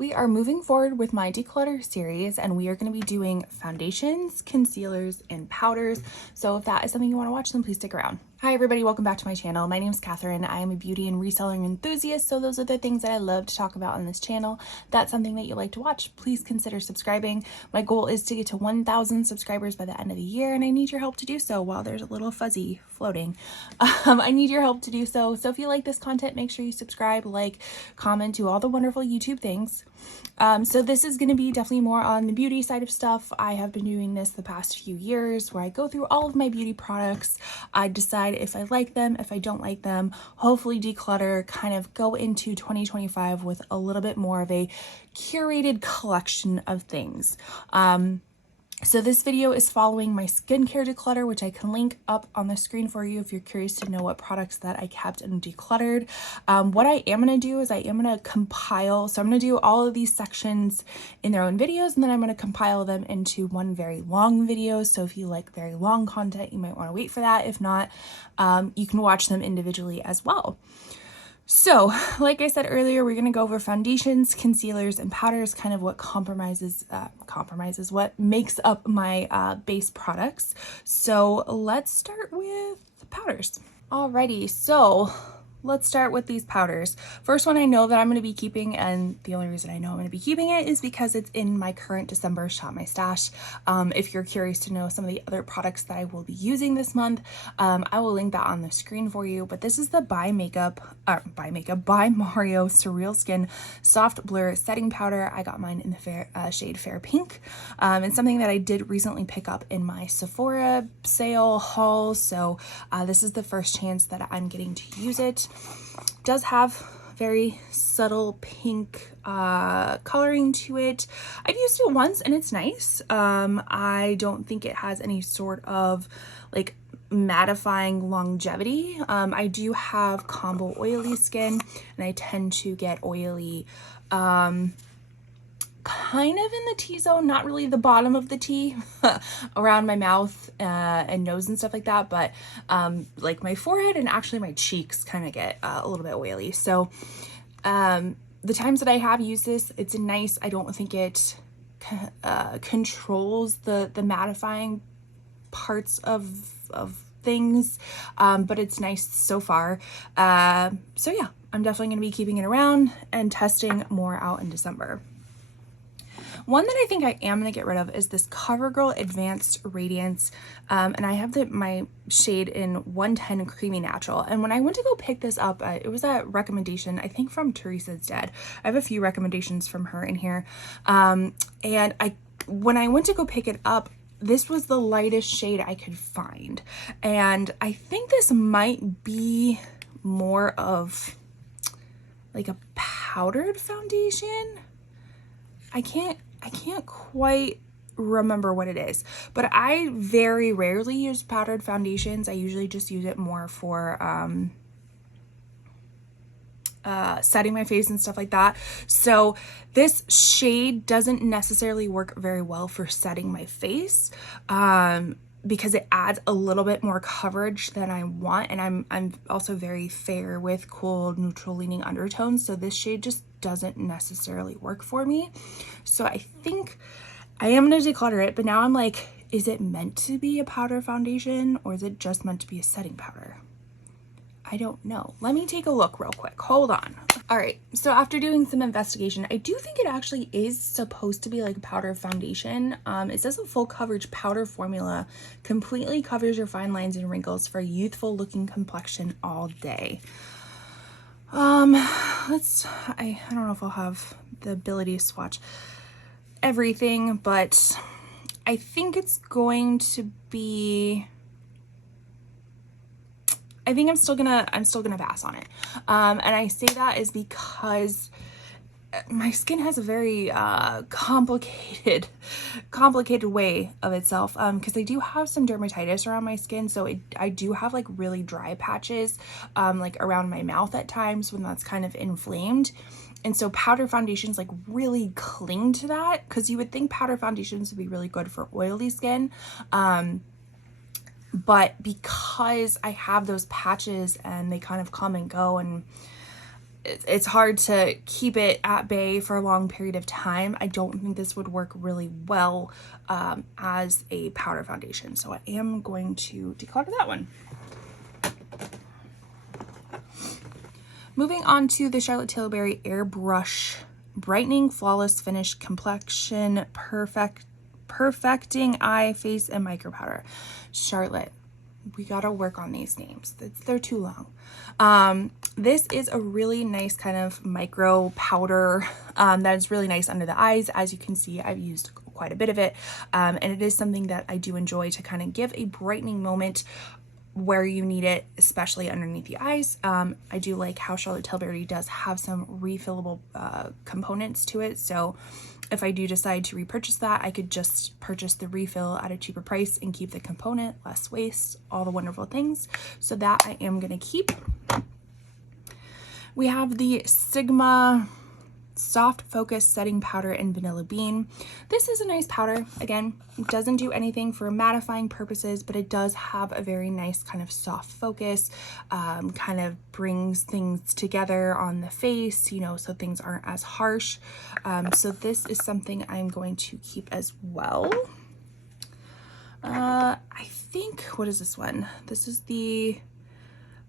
We are moving forward with my declutter series, and we are going to be doing foundations, concealers, and powders. So if that is something you want to watch, then please stick around. Hi everybody, welcome back to my channel. My name is Catherine. I am a beauty and reselling enthusiast, so those are the things that I love to talk about on this channel. If that's something that you like to watch, please consider subscribing. My goal is to get to 1,000 subscribers by the end of the year, and I need your help to do so. While there's a little fuzzy floating, I need your help to do so. So if you like this content, make sure you subscribe, like, comment, do all the wonderful YouTube things. So this is going to be definitely more on the beauty side of stuff. I have been doing this the past few years where I go through all of my beauty products. I decide if I like them, if I don't like them, hopefully declutter, kind of go into 2025 with a little bit more of a curated collection of things. So this video is following my skincare declutter, which I can link up on the screen for you if you're curious to know what products that I kept and decluttered. What I am going to do is I am going to compile. So I'm going to do all of these sections in their own videos, and then I'm going to compile them into one very long video. So if you like very long content, you might want to wait for that. If not, you can watch them individually as well. So, like I said earlier, we're going to go over foundations, concealers, and powders, kind of what compromises what makes up my base products. So let's start with powders. Alrighty, so let's start with these powders. First one I know that I'm going to be keeping, and the only reason I know I'm going to be keeping it is because it's in my current December Shop My Stash. If you're curious to know some of the other products that I will be using this month, I will link that on the screen for you. But this is the by Mario Surreal Skin Soft Blur Setting Powder. I got mine in the shade Fair Pink. It's something that I did recently pick up in my Sephora sale haul. So this is the first chance that I'm getting to use it. Does have very subtle pink coloring to it. I've used it once and it's nice. I don't think it has any sort of like mattifying longevity. I do have combo oily skin, and I tend to get oily kind of in the T-zone, not really the bottom of the T, around my mouth and nose and stuff like that, but like my forehead and actually my cheeks kind of get a little bit oily. So the times that I have used this, it's nice. I don't think it controls the mattifying parts of things, but it's nice so far. So yeah, I'm definitely going to be keeping it around and testing more out in December. One that I think I am going to get rid of is this CoverGirl Advanced Radiance, and I have my shade in 110 Creamy Natural. And when I went to go pick this up, it was a recommendation, I think, from Teresa's Dead. I have a few recommendations from her in here, and when I went to go pick it up, this was the lightest shade I could find, and I think this might be more of like a powdered foundation. I can't quite remember what it is, but I very rarely use powdered foundations. I usually just use it more for setting my face and stuff like that. So this shade doesn't necessarily work very well for setting my face, because it adds a little bit more coverage than I want, and I'm also very fair with cool neutral leaning undertones, so this shade just doesn't necessarily work for me. So I think I am going to declutter it, but now I'm like, is it meant to be a powder foundation, or is it just meant to be a setting powder? I don't know. Let me take a look real quick. Hold on. All right, so after doing some investigation, I do think it actually is supposed to be like a powder foundation. It says a full coverage powder formula completely covers your fine lines and wrinkles for a youthful looking complexion all day. I don't know if I'll have the ability to swatch everything, but I think it's going to be, I think I'm still gonna pass on it. And I say that is because my skin has a very complicated way of itself, because I do have some dermatitis around my skin, so I do have like really dry patches like around my mouth at times when that's kind of inflamed. And so powder foundations like really cling to that, because you would think powder foundations would be really good for oily skin, but because I have those patches and they kind of come and go, and it's hard to keep it at bay for a long period of time. I don't think this would work really well as a powder foundation. So I am going to declutter that one. Moving on to the Charlotte Tilbury Airbrush Brightening Flawless Finish Complexion Perfecting Eye, Face, and Micro Powder. Charlotte, we gotta work on these names. They're too long. This is a really nice kind of micro powder that is really nice under the eyes. As you can see, I've used quite a bit of it, and it is something that I do enjoy to kind of give a brightening moment where you need it, especially underneath the eyes. I do like how Charlotte Tilbury does have some refillable components to it, so if I do decide to repurchase that, I could just purchase the refill at a cheaper price and keep the component, less waste, all the wonderful things. So that I am going to keep. We have the Sigma Soft Focus Setting Powder in Vanilla Bean. This is a nice powder. Again, it doesn't do anything for mattifying purposes, but it does have a very nice kind of soft focus, kind of brings things together on the face, you know, so things aren't as harsh. So this is something I'm going to keep as well. I think, what is this one? This is the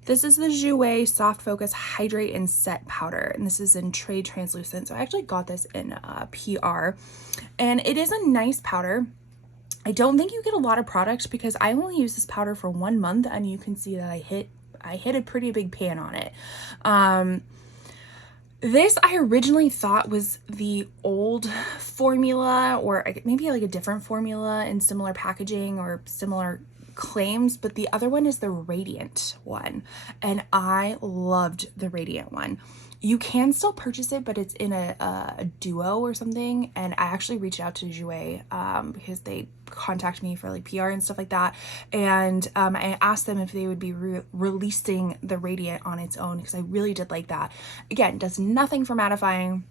Jouer Soft Focus Hydrate and Set Powder, and this is in Trade Translucent. So I actually got this in PR, and it is a nice powder. I don't think you get a lot of product because I only use this powder for 1 month, and you can see that I hit a pretty big pan on it. This I originally thought was the old formula, or maybe like a different formula in similar packaging or similar claims, but the other one is the Radiant one, and I loved the Radiant one. You can still purchase it, but it's in a duo or something, and I actually reached out to Jouer because they contact me for like PR and stuff like that, and I asked them if they would be releasing the Radiant on its own because I really did like that. Again, does nothing for mattifying.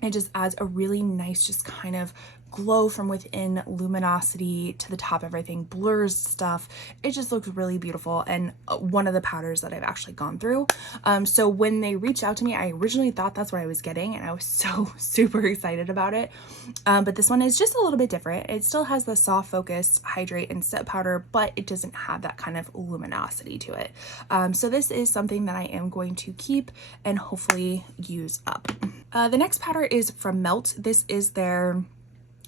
It just adds a really nice, just kind of glow from within luminosity to the top of everything, blurs stuff. It just looks really beautiful, and one of the powders that I've actually gone through. So when they reached out to me, I originally thought that's what I was getting, and I was so super excited about it. But this one is just a little bit different. It still has the soft focus, hydrate, and set powder, but it doesn't have that kind of luminosity to it. So this is something that I am going to keep and hopefully use up. The next powder is from Melt. This is their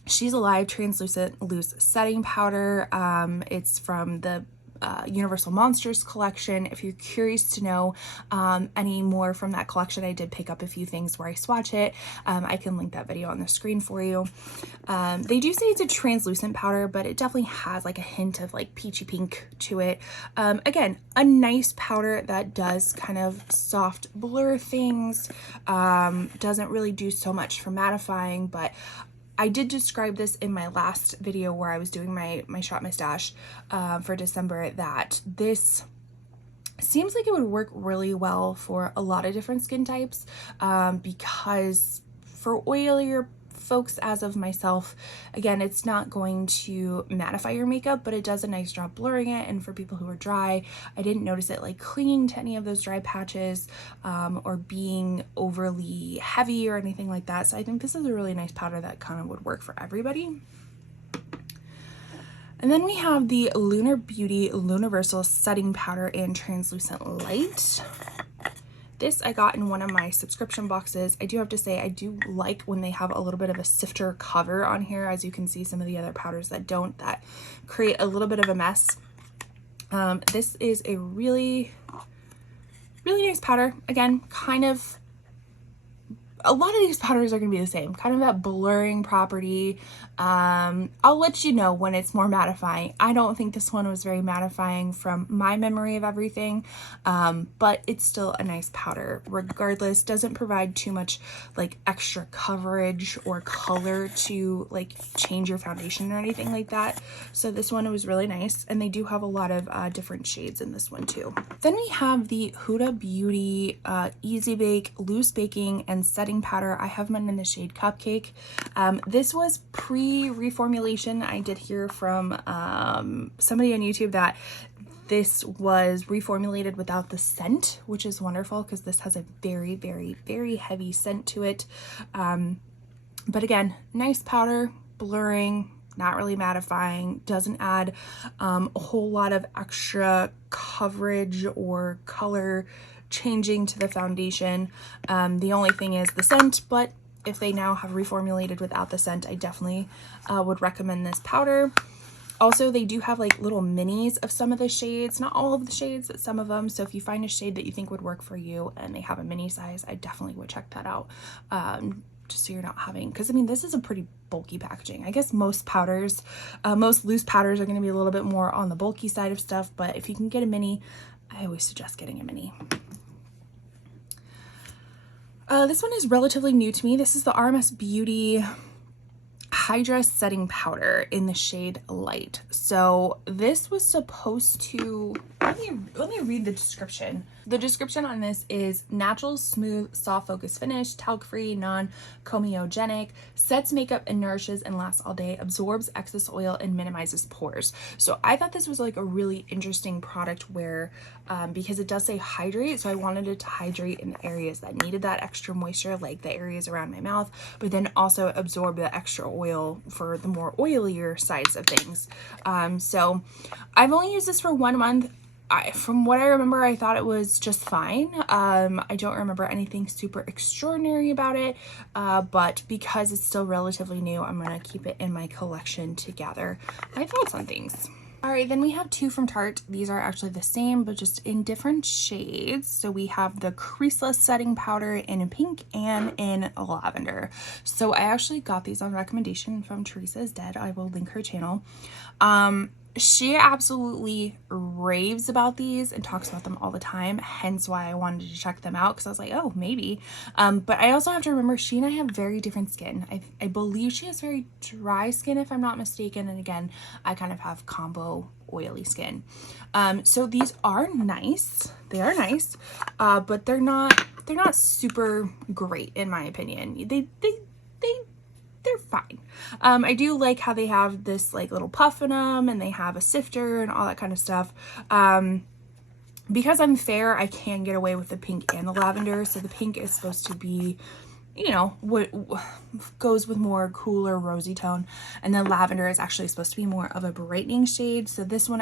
She's Alive Translucent Loose Setting Powder. It's from the Universal Monsters collection. If you're curious to know any more from that collection, I did pick up a few things where I swatch it. I can link that video on the screen for you. They do say it's a translucent powder, but it definitely has like a hint of like peachy pink to it. Again, a nice powder that does kind of soft blur things. Doesn't really do so much for mattifying, but I did describe this in my last video where I was doing my shop my stash for December, that this seems like it would work really well for a lot of different skin types, because for oilier folks as of myself, again, it's not going to mattify your makeup, but it does a nice job blurring it. And for people who are dry, I didn't notice it like clinging to any of those dry patches or being overly heavy or anything like that. So I think this is a really nice powder that kind of would work for everybody. And then we have the Lunar Beauty Universal Setting Powder in Translucent Light. This I got in one of my subscription boxes. I do have to say, I do like when they have a little bit of a sifter cover on here. As you can see, some of the other powders that don't, that create a little bit of a mess. This is a really, really nice powder. Again, kind of, a lot of these powders are going to be the same, kind of that blurring property. I'll let you know when it's more mattifying. I don't think this one was very mattifying from my memory of everything, but it's still a nice powder. Regardless, doesn't provide too much like extra coverage or color to like change your foundation or anything like that. So this one was really nice, and they do have a lot of different shades in this one too. Then we have the Huda Beauty Easy Bake Loose Baking and Setting Powder. I have mine in the shade Cupcake. This was pre-reformulation. I did hear from somebody on YouTube that this was reformulated without the scent, which is wonderful because this has a very, very, very heavy scent to it. But again, nice powder, blurring, not really mattifying, doesn't add a whole lot of extra coverage or color changing to the foundation. The only thing is the scent, but if they now have reformulated without the scent, I definitely would recommend this powder. Also, they do have like little minis of some of the shades, not all of the shades, but some of them. So if you find a shade that you think would work for you and they have a mini size, I definitely would check that out. Just so you're not having, because I mean, this is a pretty bulky packaging. I guess most powders, most loose powders are going to be a little bit more on the bulky side of stuff, but if you can get a mini, I always suggest getting a mini. This one is relatively new to me. This is the RMS Beauty Hydra Setting Powder in the shade Light. So this was supposed to, let me read the description. The description on this is natural, smooth, soft focus finish, talc-free, non-comedogenic, sets makeup and nourishes and lasts all day, absorbs excess oil and minimizes pores. So I thought this was like a really interesting product where, because it does say hydrate, so I wanted it to hydrate in the areas that needed that extra moisture, like the areas around my mouth, but then also absorb the extra oil for the more oilier sides of things. So I've only used this for 1 month. From what I remember, I thought it was just fine. I don't remember anything super extraordinary about it, but because it's still relatively new, I'm gonna keep it in my collection to gather my thoughts on things. All right, then we have two from Tarte. These are actually the same, but just in different shades. So we have the Creaseless Setting Powder in pink and in lavender. So I actually got these on recommendation from Teresa is Dead. I will link her channel. She absolutely raves about these and talks about them all the time, hence why I wanted to check them out, because I was like, oh, maybe. But I also have to remember she and I have very different skin. I believe she has very dry skin, if I'm not mistaken, and again, I kind of have combo oily skin. So these are nice. They are nice, but they're not super great in my opinion. They're fine. I do like how they have this like little puff in them and they have a sifter and all that kind of stuff. Because I'm fair, I can get away with the pink and the lavender. So the pink is supposed to be, you know, what goes with more cooler rosy tone. And then lavender is actually supposed to be more of a brightening shade. So this one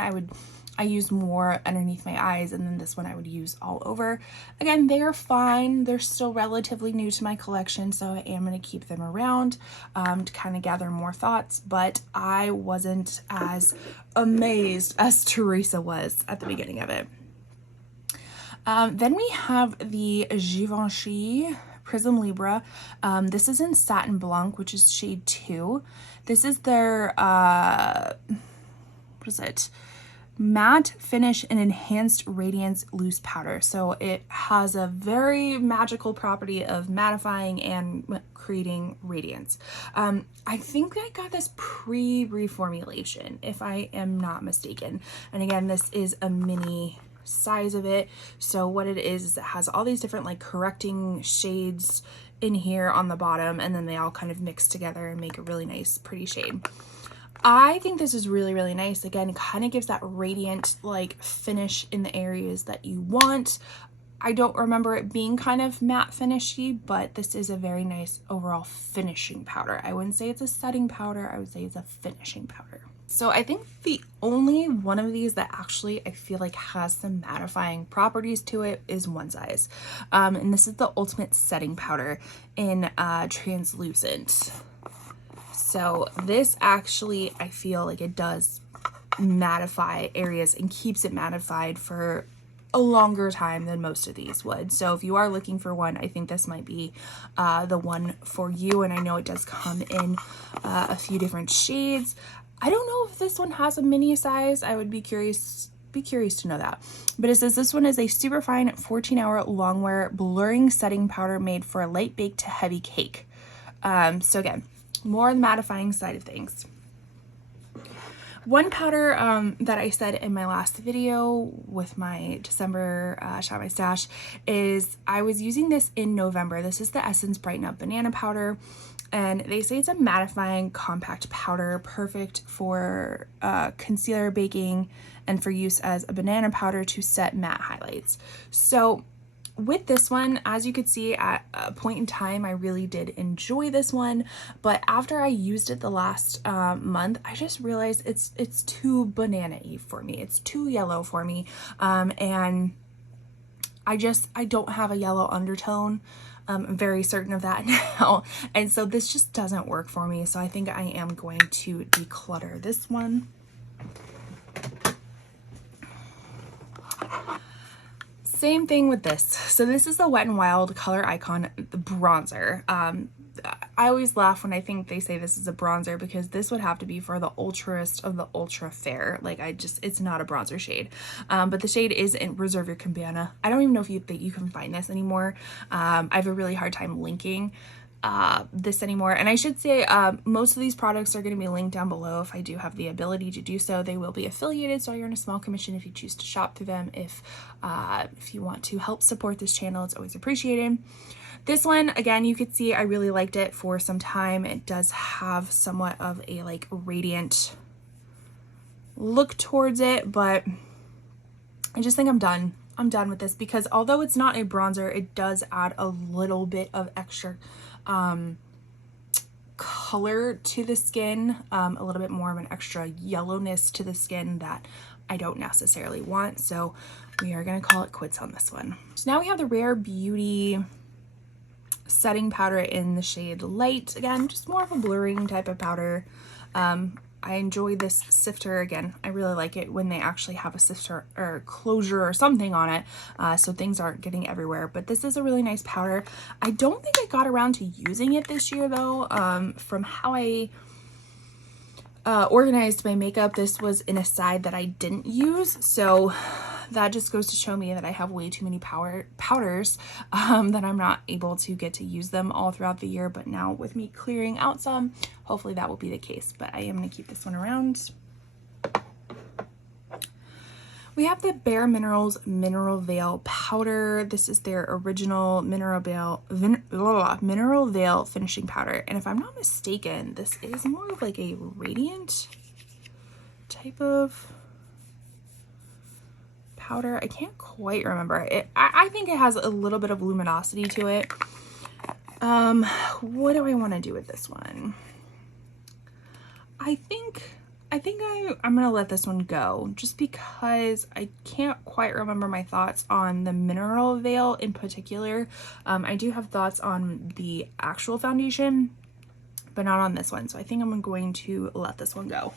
I use more underneath my eyes, and then this one I would use all over. Again, they are fine. They're still relatively new to my collection, so I am going to keep them around to kind of gather more thoughts, but I wasn't as amazed as Teresa was at the beginning of it. Then we have the Givenchy Prism Libra. This is in Satin Blanc, which is shade 2. This is their, what is it? Matte finish and enhanced radiance loose powder. So it has a very magical property of mattifying and creating radiance. I think I got this pre-reformulation, if I am not mistaken. And again, this is a mini size of it. So what it is it has all these different like correcting shades in here on the bottom, and then they all kind of mix together and make a really nice, pretty shade. I think this is really, really nice. Again, it kind of gives that radiant like finish in the areas that you want. I don't remember it being kind of matte finishy, but this is a very nice overall finishing powder. I wouldn't say it's a setting powder. I would say it's a finishing powder. So I think the only one of these that actually I feel like has some mattifying properties to it is One Size. And this is the Ultimate Setting Powder in Translucent. So this actually, I feel like it does mattify areas and keeps it mattified for a longer time than most of these would. So if you are looking for one, I think this might be the one for you. And I know it does come in a few different shades. I don't know if this one has a mini size. I would be curious to know that. But it says this one is a super fine 14-hour long wear blurring setting powder made for a light bake to heavy cake. So again, more on the mattifying side of things. One powder that I said in my last video with my December Shop My Stash is I was using this in November. This is the Essence Brighten Up Banana Powder. And they say it's a mattifying compact powder, perfect for concealer baking and for use as a banana powder to set matte highlights. So with this one, as you could see at a point in time, I really did enjoy this one, but after I used it the last month, I just realized it's too banana-y for me. It's too yellow for me, and I don't have a yellow undertone. I'm very certain of that now, and so this just doesn't work for me. So I think I am going to declutter this one. Same thing with this. So this is the Wet n Wild Color Icon the bronzer. I always laugh when I think they say this is a bronzer because this would have to be for the ultraest of the ultra fair. Like it's not a bronzer shade. But the shade is in Reserve Your Cabana. I don't even know if you can find this anymore. I have a really hard time linking this anymore, and I should say most of these products are going to be linked down below if I do have the ability to do so. They will be affiliated, so I earn a small commission if you choose to shop through them. If you want to help support this channel, it's always appreciated. This one, again, you could see I really liked it for some time. It does have somewhat of a like radiant look towards it, but I just think I'm done with this because although it's not a bronzer, it does add a little bit of extra color to the skin, a little bit more of an extra yellowness to the skin that I don't necessarily want. So we are going to call it quits on this one. So now we have the Rare Beauty setting powder in the shade Light. Again, just more of a blurring type of powder. I enjoy this sifter. Again, I really like it when they actually have a sifter or closure or something on it, so things aren't getting everywhere. But this is a really nice powder. I don't think I got around to using it this year though. From how I organized my makeup, this was in a side that I didn't use, so that just goes to show me that I have way too many powders that I'm not able to get to use them all throughout the year. But now with me clearing out some, hopefully that will be the case. But I am going to keep this one around. We have the Bare Minerals Mineral Veil Powder. This is their original Mineral Veil finishing powder. And if I'm not mistaken, this is more of like a radiant type of powder. I can't quite remember it. I think it has a little bit of luminosity to it. What do I want to do with this one? I think I'm gonna let this one go just because I can't quite remember my thoughts on the Mineral Veil in particular. I do have thoughts on the actual foundation, but not on this one. So I think I'm going to let this one go.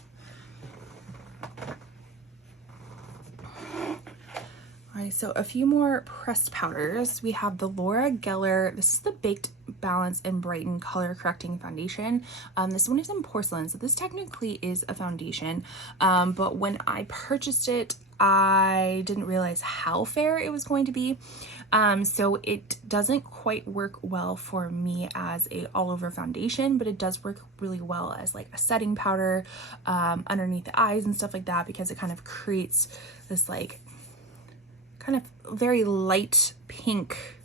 All right, so a few more pressed powders. We have the Laura Geller. This is the Baked Balance and Brighten Color Correcting Foundation. This one is in porcelain, so this technically is a foundation. But when I purchased it, I didn't realize how fair it was going to be. So it doesn't quite work well for me as a all-over foundation, but it does work really well as like a setting powder underneath the eyes and stuff like that, because it kind of creates this like kind of very light pink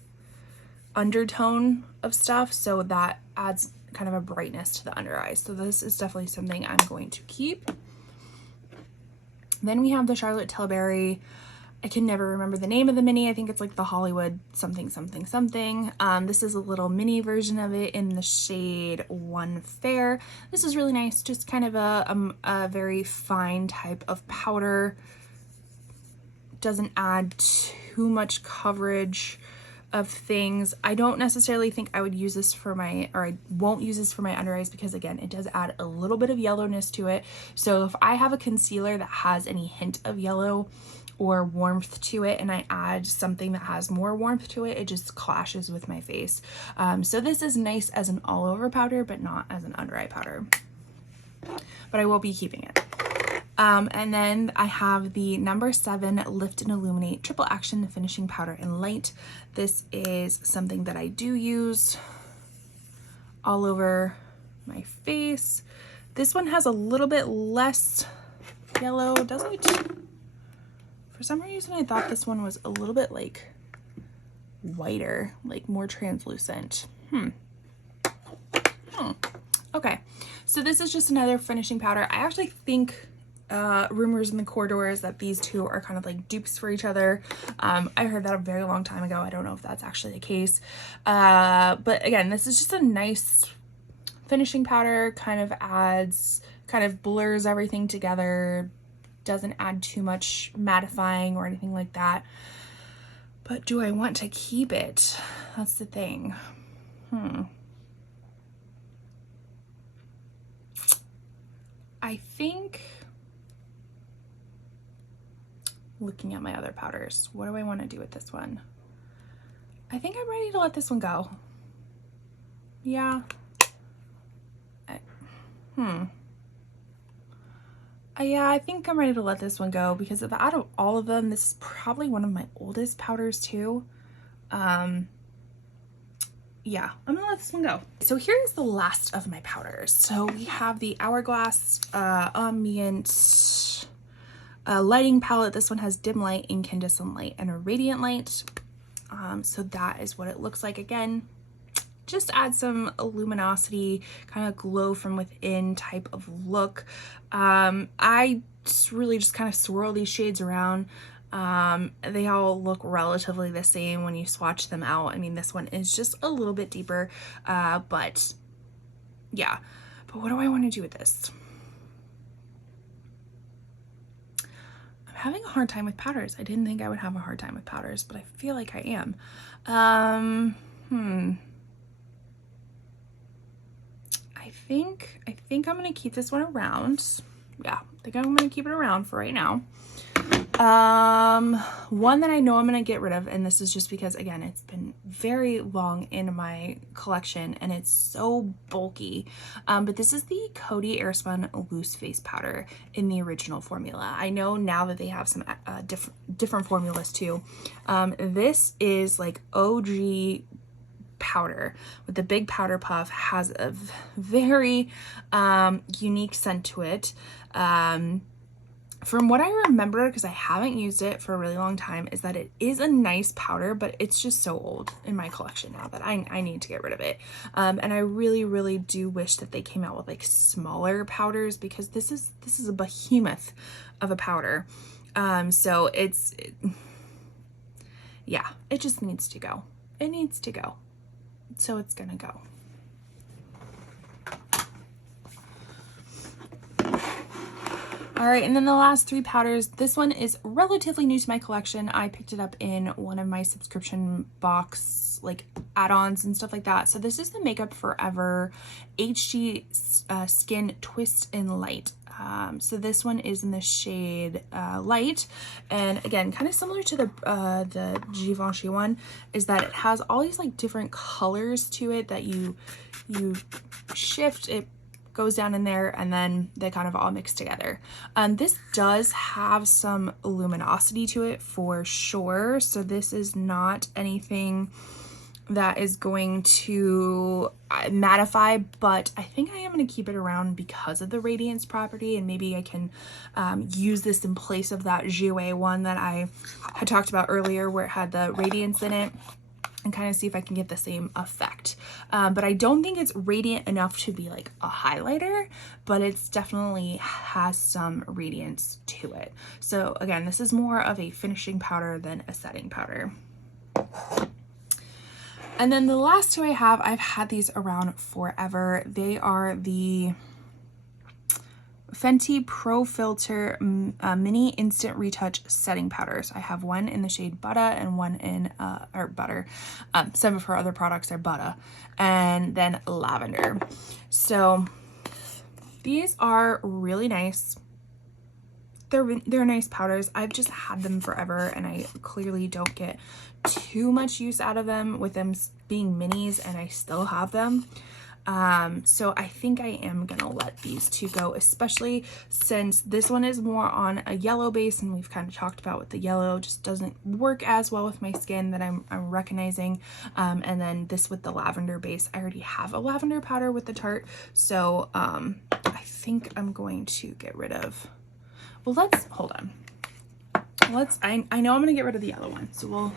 undertone of stuff, so that adds kind of a brightness to the under eyes. So this is definitely something I'm going to keep. Then we have the Charlotte Tilbury. I can never remember the name of the mini. I think it's like the Hollywood something something something. This is a little mini version of it in the shade One Fair. This is really nice, just kind of a very fine type of powder. Doesn't add too much coverage of things. I don't necessarily think I would use this for my, or I won't use this for my under eyes, because again, it does add a little bit of yellowness to it. So if I have a concealer that has any hint of yellow or warmth to it and I add something that has more warmth to it, it just clashes with my face. So this is nice as an all over powder, but not as an under eye powder. But I will be keeping it. And then I have the number 7 Lift and Illuminate Triple Action Finishing Powder in Light. This is something that I do use all over my face. This one has a little bit less yellow. Doesn't, for some reason I thought this one was a little bit like whiter, like more translucent. Okay, so this is just another finishing powder. I actually think rumors in the corridors that these two are kind of like dupes for each other. I heard that a very long time ago. I don't know if that's actually the case. But again, this is just a nice finishing powder, kind of blurs everything together, doesn't add too much mattifying or anything like that. But do I want to keep it? That's the thing. I think, looking at my other powders, what do I want to do with this one? I think I'm ready to let this one go. Yeah. Yeah, I think I'm ready to let this one go because out of all of them, this is probably one of my oldest powders too. Yeah, I'm gonna let this one go. So here's the last of my powders. So we have the Hourglass Ambient lighting palette. This one has dim light, incandescent light, and a radiant light. So that is what it looks like. Again, just add some luminosity, kind of glow from within type of look. I really just kind of swirl these shades around. They all look relatively the same when you swatch them out. I mean, this one is just a little bit deeper, but yeah. But what do I want to do with this? I'm having a hard time with powders. I didn't think I would have a hard time with powders, but I feel like I am. I think I'm gonna keep this one around. Yeah, I think I'm gonna keep it around for right now. One that I know I'm gonna get rid of, and this is just because, again, it's been very long in my collection and it's so bulky, but this is the Coty Airspun Loose Face Powder in the original formula. I know now that they have some different formulas too. This is like OG powder with the big powder puff, has a very unique scent to it. From what I remember, because I haven't used it for a really long time, is that it is a nice powder, but it's just so old in my collection now that I need to get rid of it. And I really do wish that they came out with like smaller powders, because this is a behemoth of a powder. So yeah, it just needs to go. It needs to go. So it's gonna go. All right, and then the last three powders. This one is relatively new to my collection. I picked it up in one of my subscription box like add-ons and stuff like that. So this is the Makeup Forever HD Skin Twist in Light. So this one is in the shade Light, and again, kind of similar to the Givenchy one, is that it has all these like different colors to it that you shift, it goes down in there, and then they kind of all mix together. This does have some luminosity to it for sure, so this is not anything that is going to mattify, but I think I am going to keep it around because of the radiance property, and maybe I can use this in place of that Jouer one that I had talked about earlier where it had the radiance in it, and kind of see if I can get the same effect. But I don't think it's radiant enough to be like a highlighter, but it's definitely has some radiance to it. So again, this is more of a finishing powder than a setting powder. And then the last two I have, I've had these around forever. They are the Fenty Pro Filter Mini Instant Retouch Setting Powders. I have one in the shade Butter and one in, some of her other products are Butter, and then Lavender. So these are really nice. They're nice powders. I've just had them forever, and I clearly don't get too much use out of them with them being minis, and I still have them. So I think I am gonna let these two go, especially since this one is more on a yellow base, and we've kind of talked about with the yellow just doesn't work as well with my skin that I'm recognizing. And then this with the lavender base, I already have a lavender powder with the Tarte, so I think I'm going to get rid of. Well, let's, hold on. I know I'm gonna get rid of the yellow one, so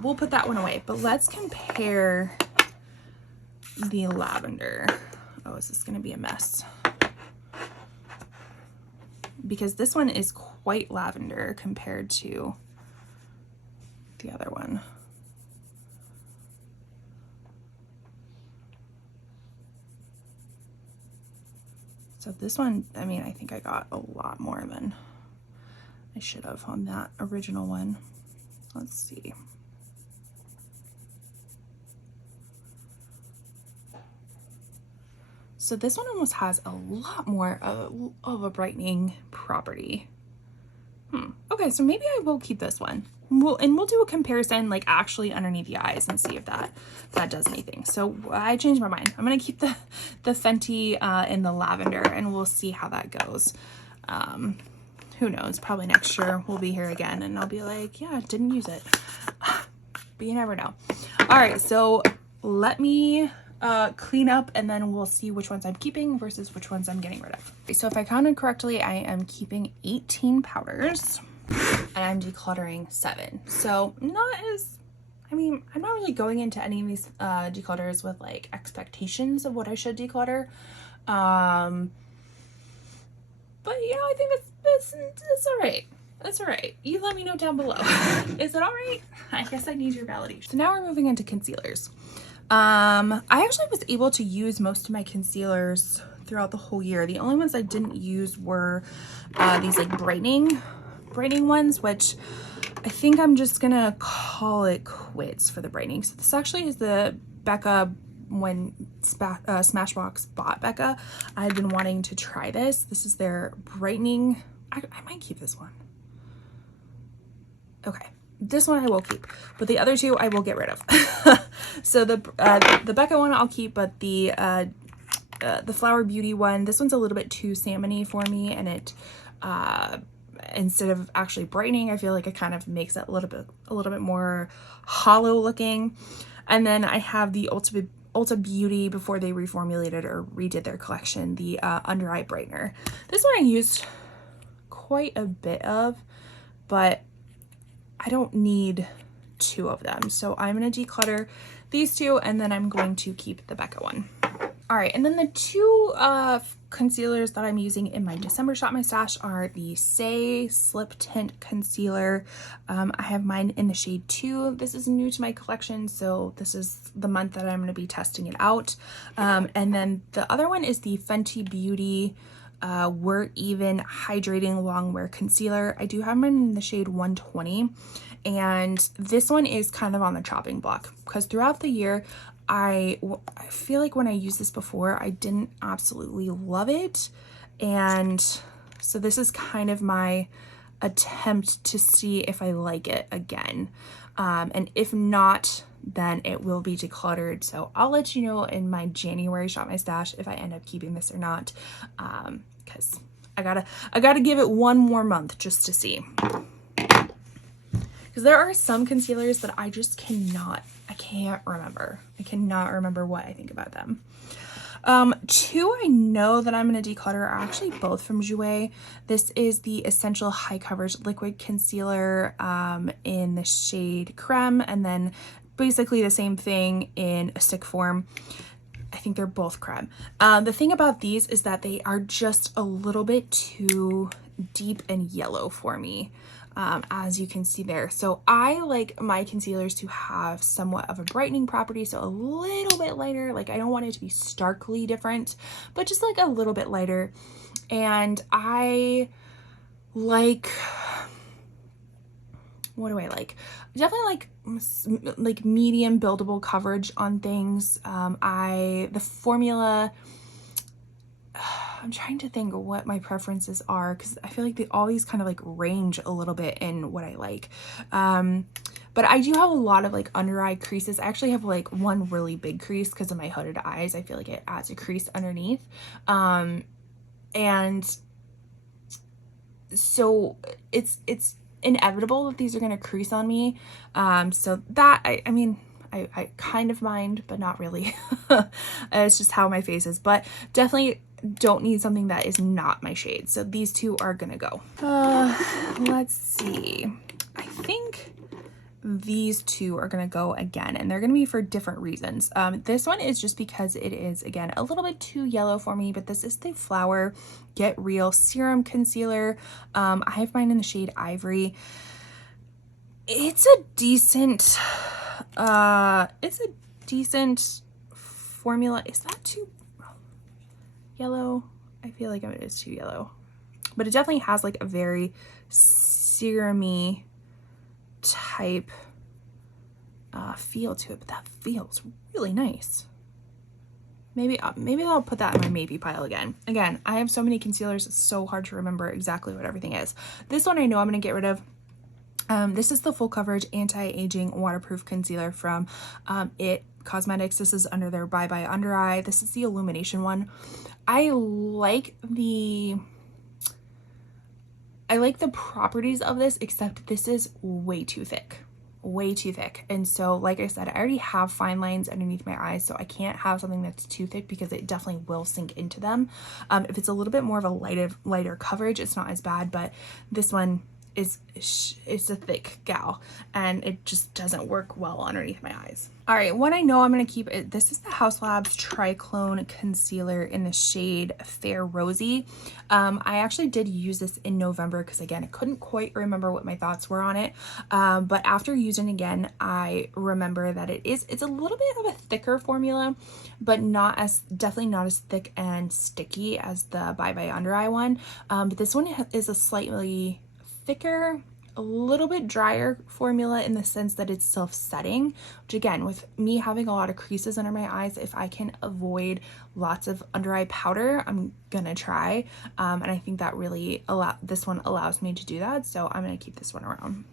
we'll put that one away, but let's compare the lavender. Oh, is this gonna be a mess? Because this one is quite lavender compared to the other one. So this one, I mean, I think I got a lot more than I should have on that original one. Let's see. So this one almost has a lot more of a brightening property. Okay, so maybe I will keep this one. We'll do a comparison like actually underneath the eyes and see if that does anything. So I changed my mind. I'm gonna keep the Fenty in the lavender, and we'll see how that goes. Who knows? Probably next year we'll be here again, and I'll be like, yeah, didn't use it. But you never know. All right, so let me clean up, and then we'll see which ones I'm keeping versus which ones I'm getting rid of. So if I counted correctly, I am keeping 18 powders and I'm decluttering 7. So not as, I mean, I'm not really going into any of these declutters with like expectations of what I should declutter. But you know, I think it's all right. That's all right. You let me know down below. Is it all right? I guess I need your validation. So now we're moving into concealers. I actually was able to use most of my concealers throughout the whole year. The only ones I didn't use were these like brightening ones, which I think I'm just gonna call it quits for the brightening. So this actually is the Becca, when Smashbox bought Becca, I had been wanting to try this. This is their brightening. I might keep this one. Okay. This one I will keep, but the other two I will get rid of. So the Becca one I'll keep, but the Flower Beauty one, this one's a little bit too salmony for me, and it instead of actually brightening, I feel like it kind of makes it a little bit more hollow looking. And then I have the Ulta Beauty, before they reformulated or redid their collection, the under eye brightener. This one I used quite a bit of, but I don't need 2 of them. So I'm going to declutter these 2, and then I'm going to keep the Becca one. All right, and then the 2 concealers that I'm using in my December Shop My Stash are the Say Slip Tint Concealer. I have mine in the shade 2. This is new to my collection, so this is the month that I'm going to be testing it out. And then the other one is the Fenty Beauty We're Even Hydrating Longwear Concealer. I do have mine in the shade 120, and this one is kind of on the chopping block because throughout the year I feel like when I used this before I didn't absolutely love it, and so this is kind of my attempt to see if I like it again, and if not, then it will be decluttered. So I'll let you know in my January Shop My Stash if I end up keeping this or not, because I gotta give it one more month just to see, because there are some concealers that I just can't remember. I cannot remember what I think about them. 2 I know that I'm going to declutter are actually both from Jouer. This is the Essential High Coverage Liquid Concealer in the shade Creme, and then basically the same thing in a stick form. I think they're both Creme. The thing about these is that they are just a little bit too deep and yellow for me, as you can see there. So I like my concealers to have somewhat of a brightening property, so a little bit lighter. Like, I don't want it to be starkly different, but just like a little bit lighter. And I like, what do I like? Definitely like medium buildable coverage on things. The formula, I'm trying to think of what my preferences are, because I feel like all these kind of like range a little bit in what I like. But I do have a lot of like under eye creases. I actually have like one really big crease because of my hooded eyes. I feel like it adds a crease underneath. And so it's inevitable that these are going to crease on me. So that, I mean, I kind of mind, but not really. It's just how my face is, but definitely don't need something that is not my shade. So these two are gonna go. Let's see. I think these two are gonna go again, and they're gonna be for different reasons. This one is just because it is, again, a little bit too yellow for me, but this is the Flower Get Real Serum Concealer. I have mine in the shade Ivory. It's a decent formula. Is that too yellow? I feel like it is too yellow, but it definitely has like a very serum-y type feel to it, but that feels really nice. Maybe I'll put that in my maybe pile again. Again, I have so many concealers, it's so hard to remember exactly what everything is. This one I know I'm gonna get rid of. This is the Full Coverage Anti-Aging Waterproof Concealer from It Cosmetics. This is under their Bye Bye Under Eye. This is the illumination one. I like the properties of this, except this is way too thick. And so, like I said, I already have fine lines underneath my eyes, so I can't have something that's too thick because it definitely will sink into them. If it's a little bit more of a lighter coverage, it's not as bad, but this one is a thick gal and it just doesn't work well underneath my eyes. All right, one I know I'm going to keep it. This is the Haus Labs Triclone Concealer in the shade Fair Rosy. I actually did use this in November because, again, I couldn't quite remember what my thoughts were on it. But after using it again, I remember that it's a little bit of a thicker formula, but definitely not as thick and sticky as the Bye Bye Under Eye one. But this one is a slightly thicker, a little bit drier formula in the sense that it's self-setting, which, again, with me having a lot of creases under my eyes, if I can avoid lots of under eye powder, I'm gonna try. And I think that really this one allows me to do that, so I'm gonna keep this one around.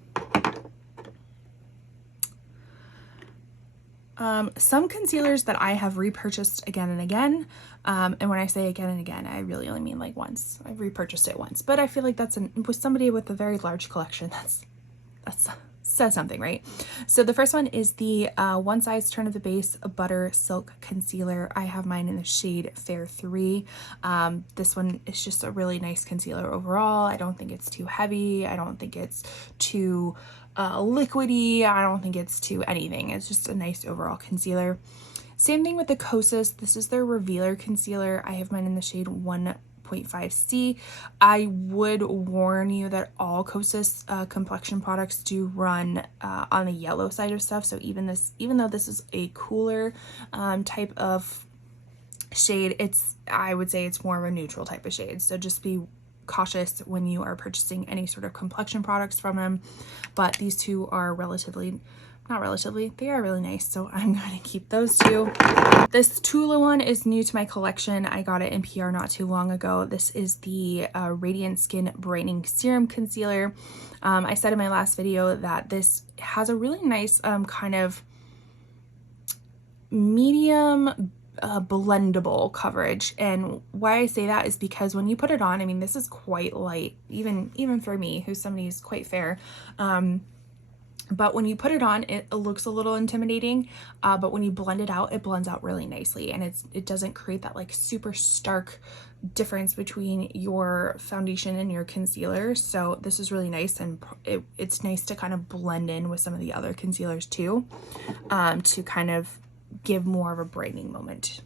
Some concealers that I have repurchased again and again, and when I say again and again, I really only mean like once. I've repurchased it once, but I feel like with somebody with a very large collection, that's says something, right? So the first one is the One Size Turn of the Base Butter Silk Concealer. I have mine in the shade Fair 3. This one is just a really nice concealer overall. I don't think it's too heavy. I don't think it's too liquidy. I don't think it's too anything. It's just a nice overall concealer. Same thing with the Kosas. This is their Revealer Concealer. I have mine in the shade 1.5C. I would warn you that all Kosas complexion products do run on the yellow side of stuff. So even though this is a cooler type of shade, I would say it's more of a neutral type of shade. So just be cautious when you are purchasing any sort of complexion products from them. But these two are they are really nice, so I'm going to keep those two. This Tula one is new to my collection. I got it in PR not too long ago. This is the Radiant Skin Brightening Serum Concealer. I said in my last video that this has a really nice kind of medium blendable coverage, and why I say that is because when you put it on, I mean, this is quite light, even for me, who's somebody who's quite fair, but when you put it on, it looks a little intimidating, but when you blend it out, it blends out really nicely, and it doesn't create that like super stark difference between your foundation and your concealer. So this is really nice, and it's nice to kind of blend in with some of the other concealers too, to kind of give more of a brightening moment.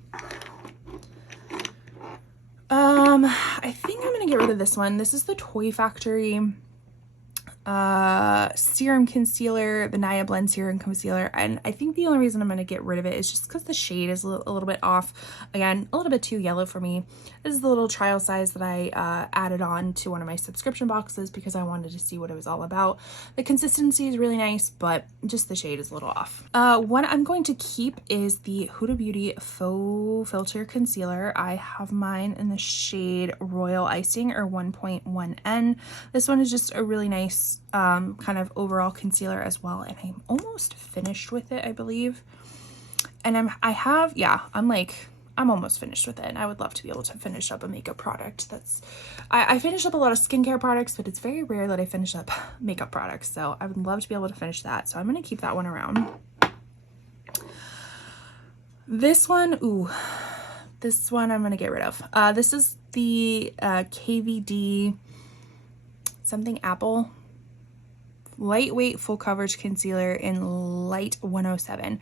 I think I'm gonna get rid of this one. This is the Toy Factory serum concealer, the Naya Blend Serum Concealer, and I think the only reason I'm going to get rid of it is just because the shade is a little bit off. Again, a little bit too yellow for me. This is the little trial size that I added on to one of my subscription boxes because I wanted to see what it was all about. The consistency is really nice, but just the shade is a little off. One I'm going to keep is the Huda Beauty Faux Filter Concealer. I have mine in the shade Royal Icing, or 1.1N. This one is just a really nice kind of overall concealer as well, and I'm almost finished with it, I believe. And I'm almost finished with it, and I would love to be able to finish up a makeup product. I finish up a lot of skincare products, but it's very rare that I finish up makeup products, so I would love to be able to finish that, so I'm going to keep that one around. This one, ooh, This one I'm going to get rid of. This is the KVD something Apple lightweight full coverage concealer in light 107.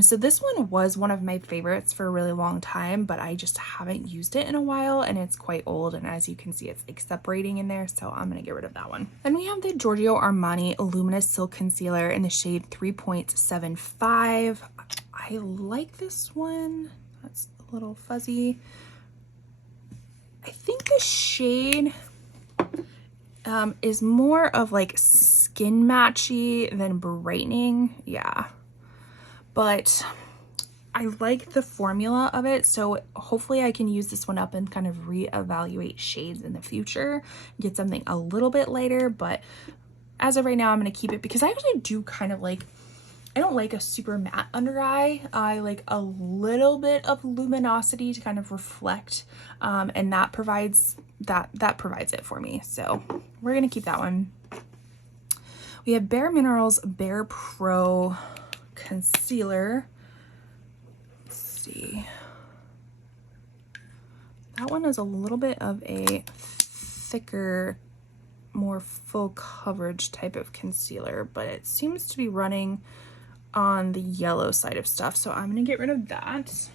So this one was one of my favorites for a really long time, but I just haven't used it in a while, and it's quite old, and as you can see it's like separating in there, so I'm gonna get rid of that one. Then we have the Giorgio Armani Luminous Silk Concealer in the shade 3.75. I like this one. That's a little fuzzy. I think the shade is more of like skin matchy than brightening. Yeah, but I like the formula of it, so hopefully I can use this one up and kind of reevaluate shades in the future, get something a little bit lighter. But as of right now, I'm going to keep it because I actually do kind of like, I don't like a super matte under eye. I like a little bit of luminosity to kind of reflect, and that provides it for me. So we're gonna keep that one. We have Bare Minerals Bare Pro Concealer. Let's see. That one is a little bit of a thicker, more full coverage type of concealer, but it seems to be running on the yellow side of stuff, so I'm gonna get rid of that.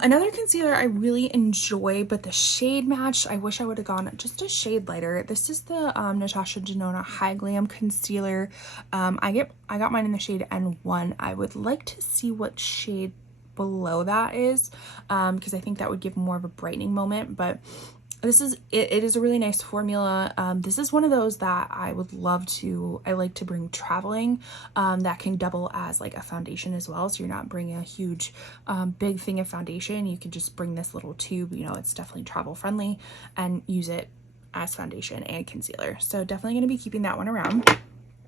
Another concealer I really enjoy, but the shade match, I wish I would have gone just a shade lighter. This is the Natasha Denona High Glam Concealer. I got mine in the shade N1. I would like to see what shade below that is, because I think that would give more of a brightening moment, but this is it is a really nice formula. This is one of those that I would love to, I like to bring traveling, that can double as like a foundation as well, so you're not bringing a huge big thing of foundation. You can just bring this little tube, you know, it's definitely travel friendly, and use it as foundation and concealer. So definitely going to be keeping that one around.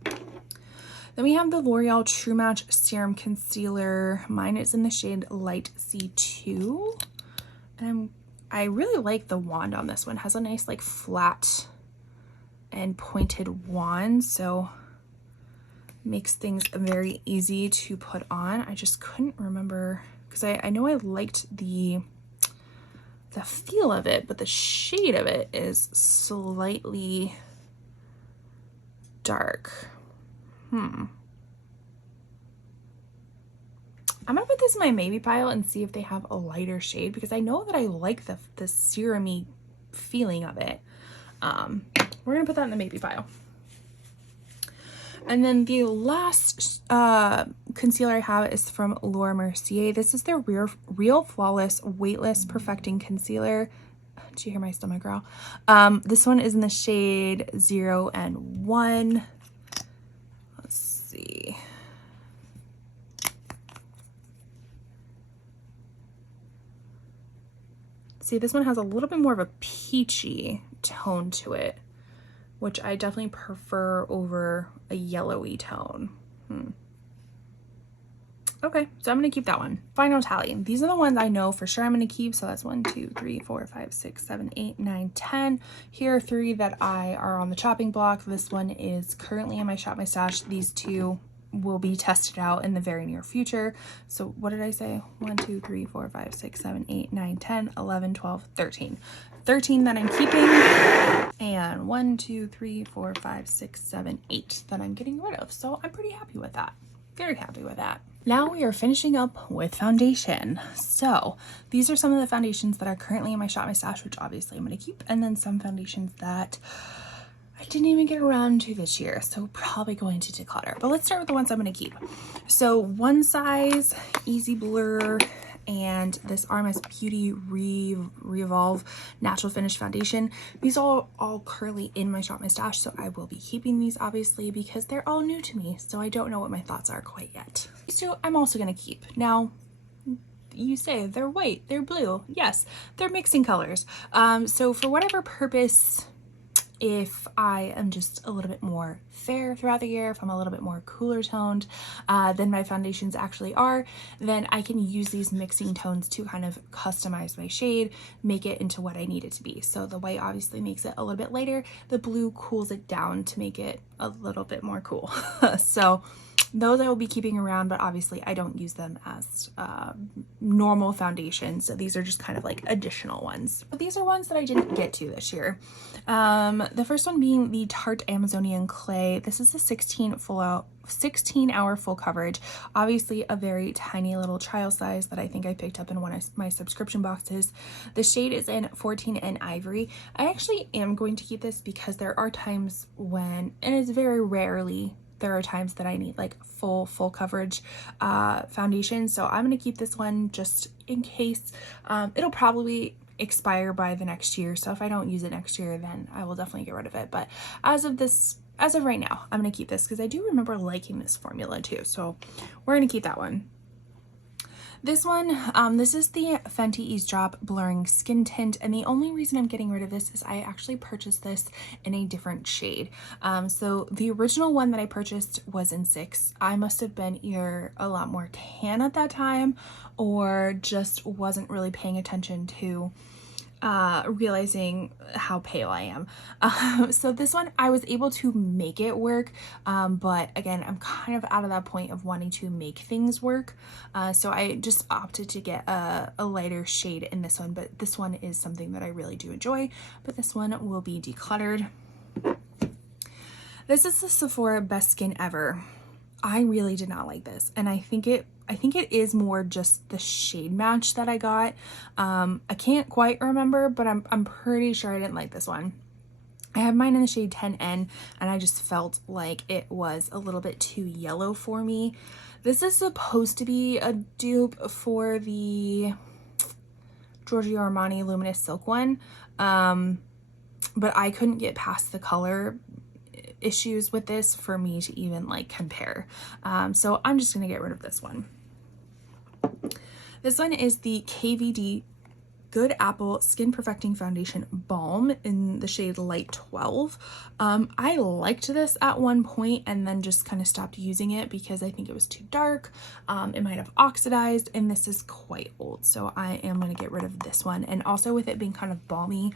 Then we have the L'Oreal True Match Serum Concealer. Mine is in the shade Light C2, and I really like the wand on this one. It has a nice like flat and pointed wand, so makes things very easy to put on. I just couldn't remember, because I know I liked the feel of it, but the shade of it is slightly dark. I'm gonna put this in my maybe pile and see if they have a lighter shade, because I know that I like the serum-y feeling of it. We're gonna put that in the maybe pile. And then the last concealer I have is from Laura Mercier. This is their Real Flawless Weightless Perfecting Concealer. Did you hear my stomach growl? This one is in the shade 0 and 1. Let's see. See, this one has a little bit more of a peachy tone to it, which I definitely prefer over a yellowy tone. Okay, so I'm gonna keep that one. Final tally. These are the ones I know for sure I'm gonna keep. So that's 1, 2, 3, 4, 5, 6, 7, 8, 9, 10. Here are 3 that I are on the chopping block. This one is currently in my Shop My Stash. These 2 will be tested out in the very near future. So what did I say? 1, 2, 3, 4, 5, 6, 7, 8, 9, 10, 11, 12, 13. 13 that I'm keeping, and 1, 2, 3, 4, 5, 6, 7, 8 that I'm getting rid of. So I'm pretty happy with that. Very happy with that. Now we are finishing up with foundation. So these are some of the foundations that are currently in my Shop My Stash, which obviously I'm going to keep, and then some foundations that I didn't even get around to this year, so probably going to declutter. But let's start with the ones I'm going to keep. So One Size, Easy Blur, and this RMS Beauty Revolve Natural Finish Foundation. These are all currently in my Shop My Stash, so I will be keeping these obviously because they're all new to me, so I don't know what my thoughts are quite yet. These 2 I'm also going to keep. Now, you say they're white, they're blue. Yes, they're mixing colors. So for whatever purpose, if I am just a little bit more fair throughout the year, if I'm a little bit more cooler toned than my foundations actually are, then I can use these mixing tones to kind of customize my shade, make it into what I need it to be. So the white obviously makes it a little bit lighter, the blue cools it down to make it a little bit more cool. So Those I will be keeping around, but obviously I don't use them as normal foundations. So these are just kind of like additional ones. But these are ones that I didn't get to this year. The first one being the Tarte Amazonian Clay. This is a 16-hour full coverage. Obviously a very tiny little trial size that I think I picked up in one of my subscription boxes. The shade is in 14 and Ivory. I actually am going to keep this because there are times when, and it's very rarely, there are times that I need like full coverage foundation. So I'm going to keep this one just in case. It'll probably expire by the next year. So if I don't use it next year, then I will definitely get rid of it. But as of right now, I'm going to keep this because I do remember liking this formula too. So we're going to keep that one. This one, this is the Fenty Eavesdrop Blurring Skin Tint, and the only reason I'm getting rid of this is I actually purchased this in a different shade. So the original one that I purchased was in 6. I must have been either a lot more tan at that time or just wasn't really paying attention to realizing how pale I am. So this one I was able to make it work, but again, I'm kind of out of that point of wanting to make things work, so I just opted to get a lighter shade in this one. But this one is something that I really do enjoy, but this one will be decluttered. This is the Sephora Best Skin Ever. I really did not like this, and I think it is more just the shade match that I got. I can't quite remember, but I'm pretty sure I didn't like this one. I have mine in the shade 10N, and I just felt like it was a little bit too yellow for me. This is supposed to be a dupe for the Giorgio Armani Luminous Silk one, but I couldn't get past the color issues with this for me to even like compare. So I'm just gonna get rid of this one. This one is the KVD Good Apple Skin Perfecting Foundation Balm in the shade Light 12. I liked this at one point and then just kind of stopped using it because I think it was too dark. It might have oxidized, and this is quite old, so I am going to get rid of this one. And also with it being kind of balmy,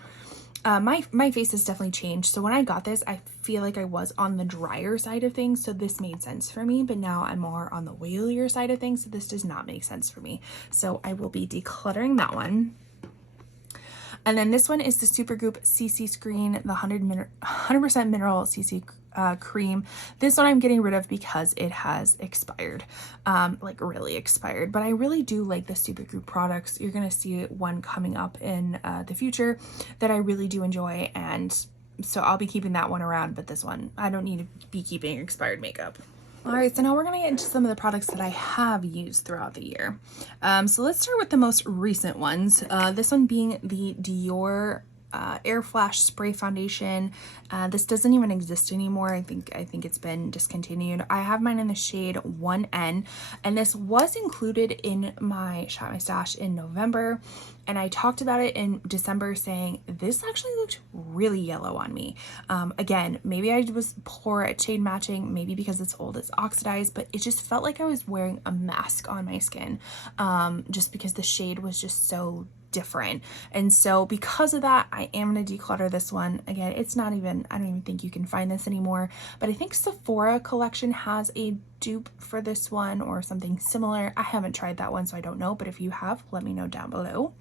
my face has definitely changed. So when I got this, I feel like I was on the drier side of things, so this made sense for me, but now I'm more on the oilier side of things, so this does not make sense for me. So I will be decluttering that one. And then this one is the Supergoop CC Screen, the 100% mineral CC cream. This one I'm getting rid of because it has expired, like really expired. But I really do like the Supergoop products. You're going to see one coming up in the future that I really do enjoy, and so I'll be keeping that one around. But this one, I don't need to be keeping expired makeup. All right, so now we're gonna get into some of the products that I have used throughout the year. So let's start with the most recent ones. This one being the Dior Air Flash Spray Foundation. This doesn't even exist anymore. I think it's been discontinued. I have mine in the shade 1N, and this was included in my Shop My Stash in November, and I talked about it in December saying this actually looked really yellow on me. Again, maybe I was poor at shade matching, maybe because it's old, it's oxidized, but it just felt like I was wearing a mask on my skin, just because the shade was just so different. And so because of that, I am going to declutter this one. Again, it's not even, I don't even think you can find this anymore, but I think Sephora collection has a dupe for this one or something similar. I haven't tried that one, so I don't know, but if you have, let me know down below.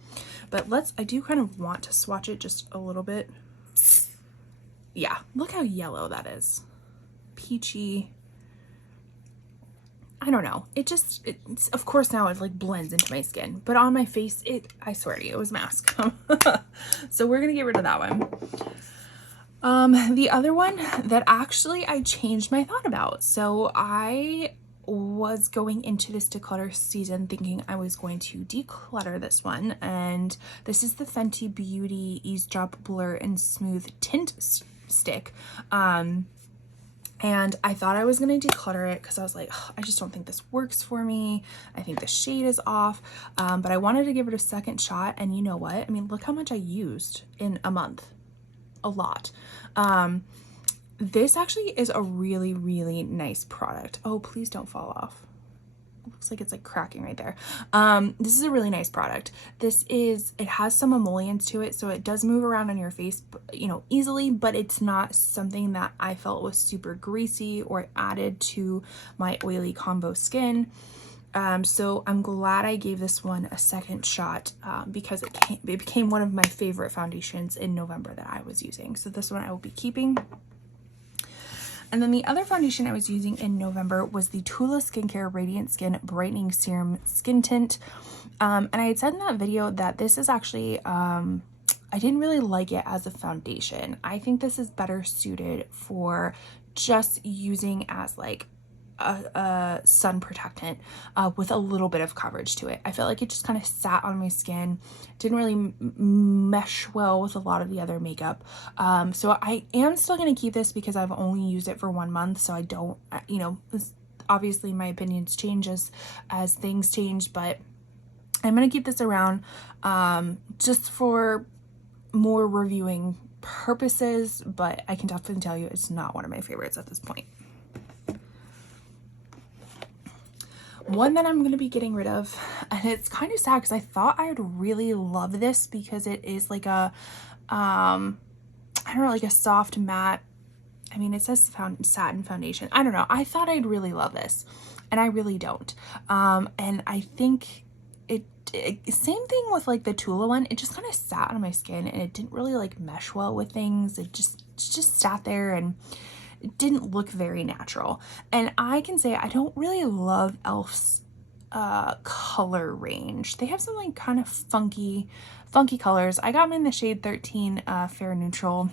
But I do kind of want to swatch it just a little bit. Yeah, look how yellow that is. Peachy. I don't know. It's of course now it like blends into my skin, but on my face, I swear to you, it was mask. So we're gonna get rid of that one. The other one that actually I changed my thought about. So I was going into this declutter season thinking I was going to declutter this one, and this is the Fenty Beauty Eavesdrop Blur and Smooth Tint Stick. And I thought I was going to declutter it because I was like, I just don't think this works for me. I think the shade is off. But I wanted to give it a second shot. And you know what? I mean, look how much I used in a month. A lot. This actually is a really, really nice product. Oh, please don't fall off. looks like it's like cracking right there. This is a really nice product. It has some emollients to it, so it does move around on your face, you know, easily, but it's not something that I felt was super greasy or added to my oily combo skin. So I'm glad I gave this one a second shot, because it became one of my favorite foundations in November that I was using. So this one I will be keeping. And then the other foundation I was using in November was the Tula Skincare Radiant Skin Brightening Serum Skin Tint. And I had said in that video that this is actually, I didn't really like it as a foundation. I think this is better suited for just using as like a sun protectant with a little bit of coverage to it. I felt like it just kind of sat on my skin, didn't really mesh well with a lot of the other makeup. So I am still going to keep this because I've only used it for 1 month, so I don't, you know, obviously my opinions change as things change, but I'm going to keep this around just for more reviewing purposes, but I can definitely tell you it's not one of my favorites at this point. One that I'm going to be getting rid of, and it's kind of sad because I thought I would really love this because it is like a, I don't know, like a soft matte. I mean, it says satin foundation. I don't know. I thought I'd really love this, and I really don't. And I think same thing with like the Tula one. It just kind of sat on my skin, and it didn't really like mesh well with things. It just sat there, and it didn't look very natural. And I can say I don't really love e.l.f.'s color range. They have some like kind of funky colors. I got them in the shade 13 Fair Neutral,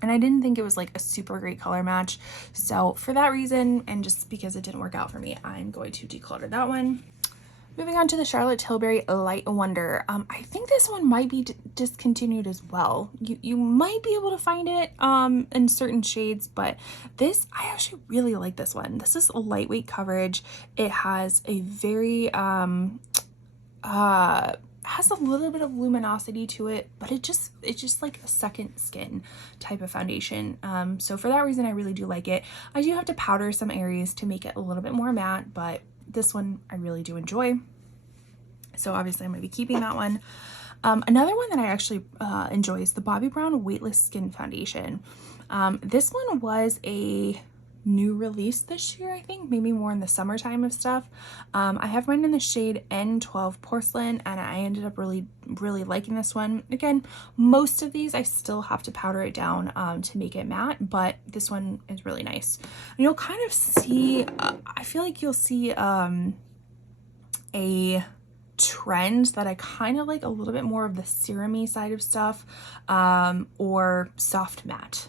and I didn't think it was like a super great color match. So for that reason, and just because it didn't work out for me, I'm going to declutter that one. Moving on to the Charlotte Tilbury Light Wonder. I think this one might be discontinued as well. You might be able to find it in certain shades, but this, I actually really like this one. This is a lightweight coverage. It has a very, has a little bit of luminosity to it, but it's just like a second skin type of foundation. So for that reason, I really do like it. I do have to powder some areas to make it a little bit more matte, but this one I really do enjoy. So obviously I'm going to be keeping that one. Another one that I actually enjoy is the Bobbi Brown Weightless Skin Foundation. This one was a new release this year, I think, maybe more in the summertime of stuff. I have mine in the shade N12 Porcelain, and I ended up really liking this one. Again, most of these I still have to powder it down to make it matte, but this one is really nice. And you'll kind of see, I feel like you'll see a trend that I kind of like a little bit more of the serum-y side of stuff, or soft matte.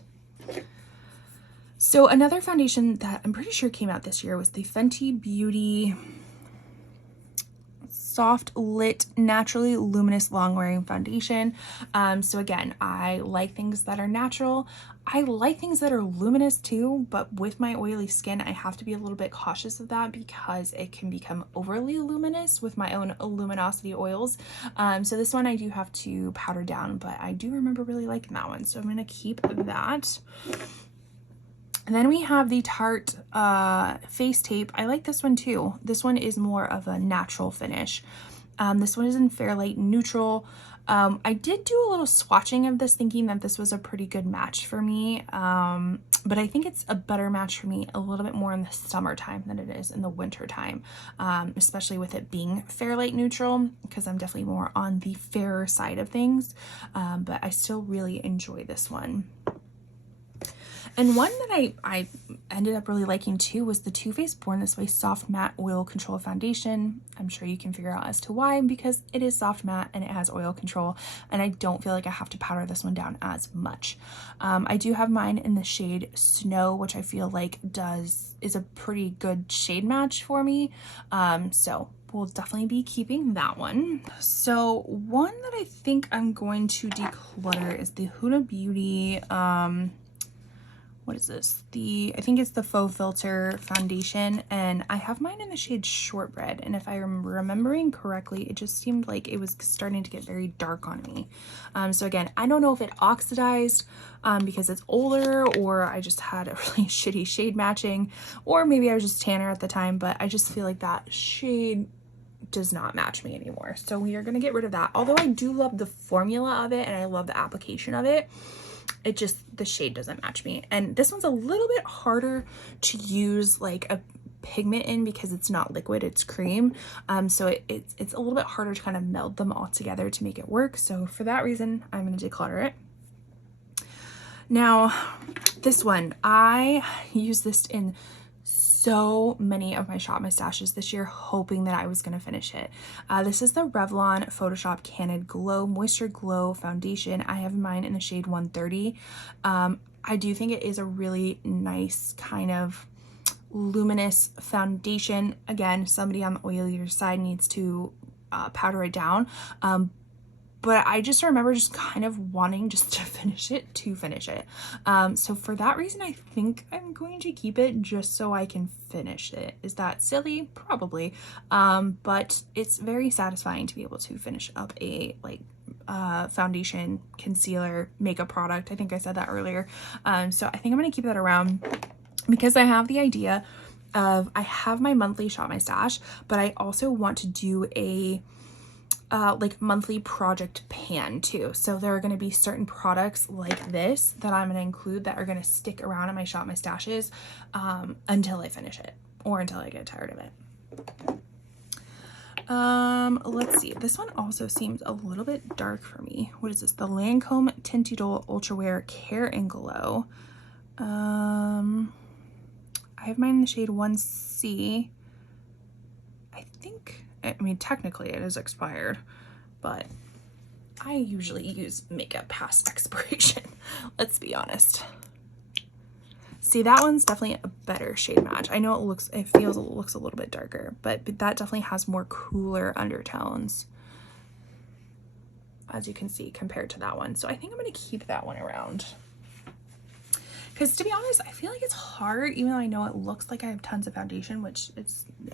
So another foundation that I'm pretty sure came out this year was the Fenty Beauty Soft Lit Naturally Luminous Long Wearing Foundation. So again, I like things that are natural. I like things that are luminous too, but with my oily skin, I have to be a little bit cautious of that because it can become overly luminous with my own luminosity oils. So this one I do have to powder down, but I do remember really liking that one. So I'm going to keep that. And then we have the Tarte Face Tape. I like this one too. This one is more of a natural finish. This one is in Fairlight Neutral. I did do a little swatching of this thinking that this was a pretty good match for me. But I think it's a better match for me a little bit more in the summertime than it is in the winter time, especially with it being Fairlight Neutral, because I'm definitely more on the fairer side of things. But I still really enjoy this one. And one that I ended up really liking too was the Too Faced Born This Way Soft Matte Oil Control Foundation. I'm sure you can figure out as to why, because it is soft matte and it has oil control, and I don't feel like I have to powder this one down as much. I do have mine in the shade Snow, which I feel like is a pretty good shade match for me. So we'll definitely be keeping that one. So one that I think I'm going to declutter is the Huda Beauty what is this? I think it's the Faux Filter foundation, and I have mine in the shade Shortbread, and if I'm remembering correctly, it just seemed like it was starting to get very dark on me. So again, I don't know if it oxidized because it's older, or I just had a really shitty shade matching, or maybe I was just tanner at the time, but I just feel like that shade does not match me anymore. So we are going to get rid of that. Although I do love the formula of it and I love the application of it, it just, the shade doesn't match me. And this one's a little bit harder to use like a pigment in because it's not liquid, it's cream. So it's a little bit harder to kind of meld them all together to make it work. So for that reason, I'm going to declutter it. Now, this one, I use this in so many of my Shop My Stashes this year, hoping that I was going to finish it. This is the Revlon Photoshop Candid Glow Moisture Glow Foundation. I have mine in the shade 130. I do think it is a really nice kind of luminous foundation. Again, somebody on the oilier side needs to powder it down. But I just remember just kind of wanting just to finish it. So for that reason, I think I'm going to keep it just so I can finish it. Is that silly? Probably. But it's very satisfying to be able to finish up a foundation, concealer, makeup product. I think I said that earlier. So I think I'm going to keep that around because I have the idea of, I have my monthly Shop My Stash, but I also want to do a monthly project pan too. So there are going to be certain products like this that I'm going to include that are going to stick around in my Shop My Stashes until I finish it or until I get tired of it. Let's see. This one also seems a little bit dark for me. What is this? The Lancome Tinted Ultra Wear Care and Glow. I have mine in the shade 1C. I mean, technically it is expired, but I usually use makeup past expiration. Let's be honest. See, that one's definitely a better shade match. I know it looks a little bit darker, but that definitely has more cooler undertones, as you can see, compared to that one. So I think I'm going to keep that one around. Because to be honest, I feel like it's hard, even though I know it looks like I have tons of foundation, which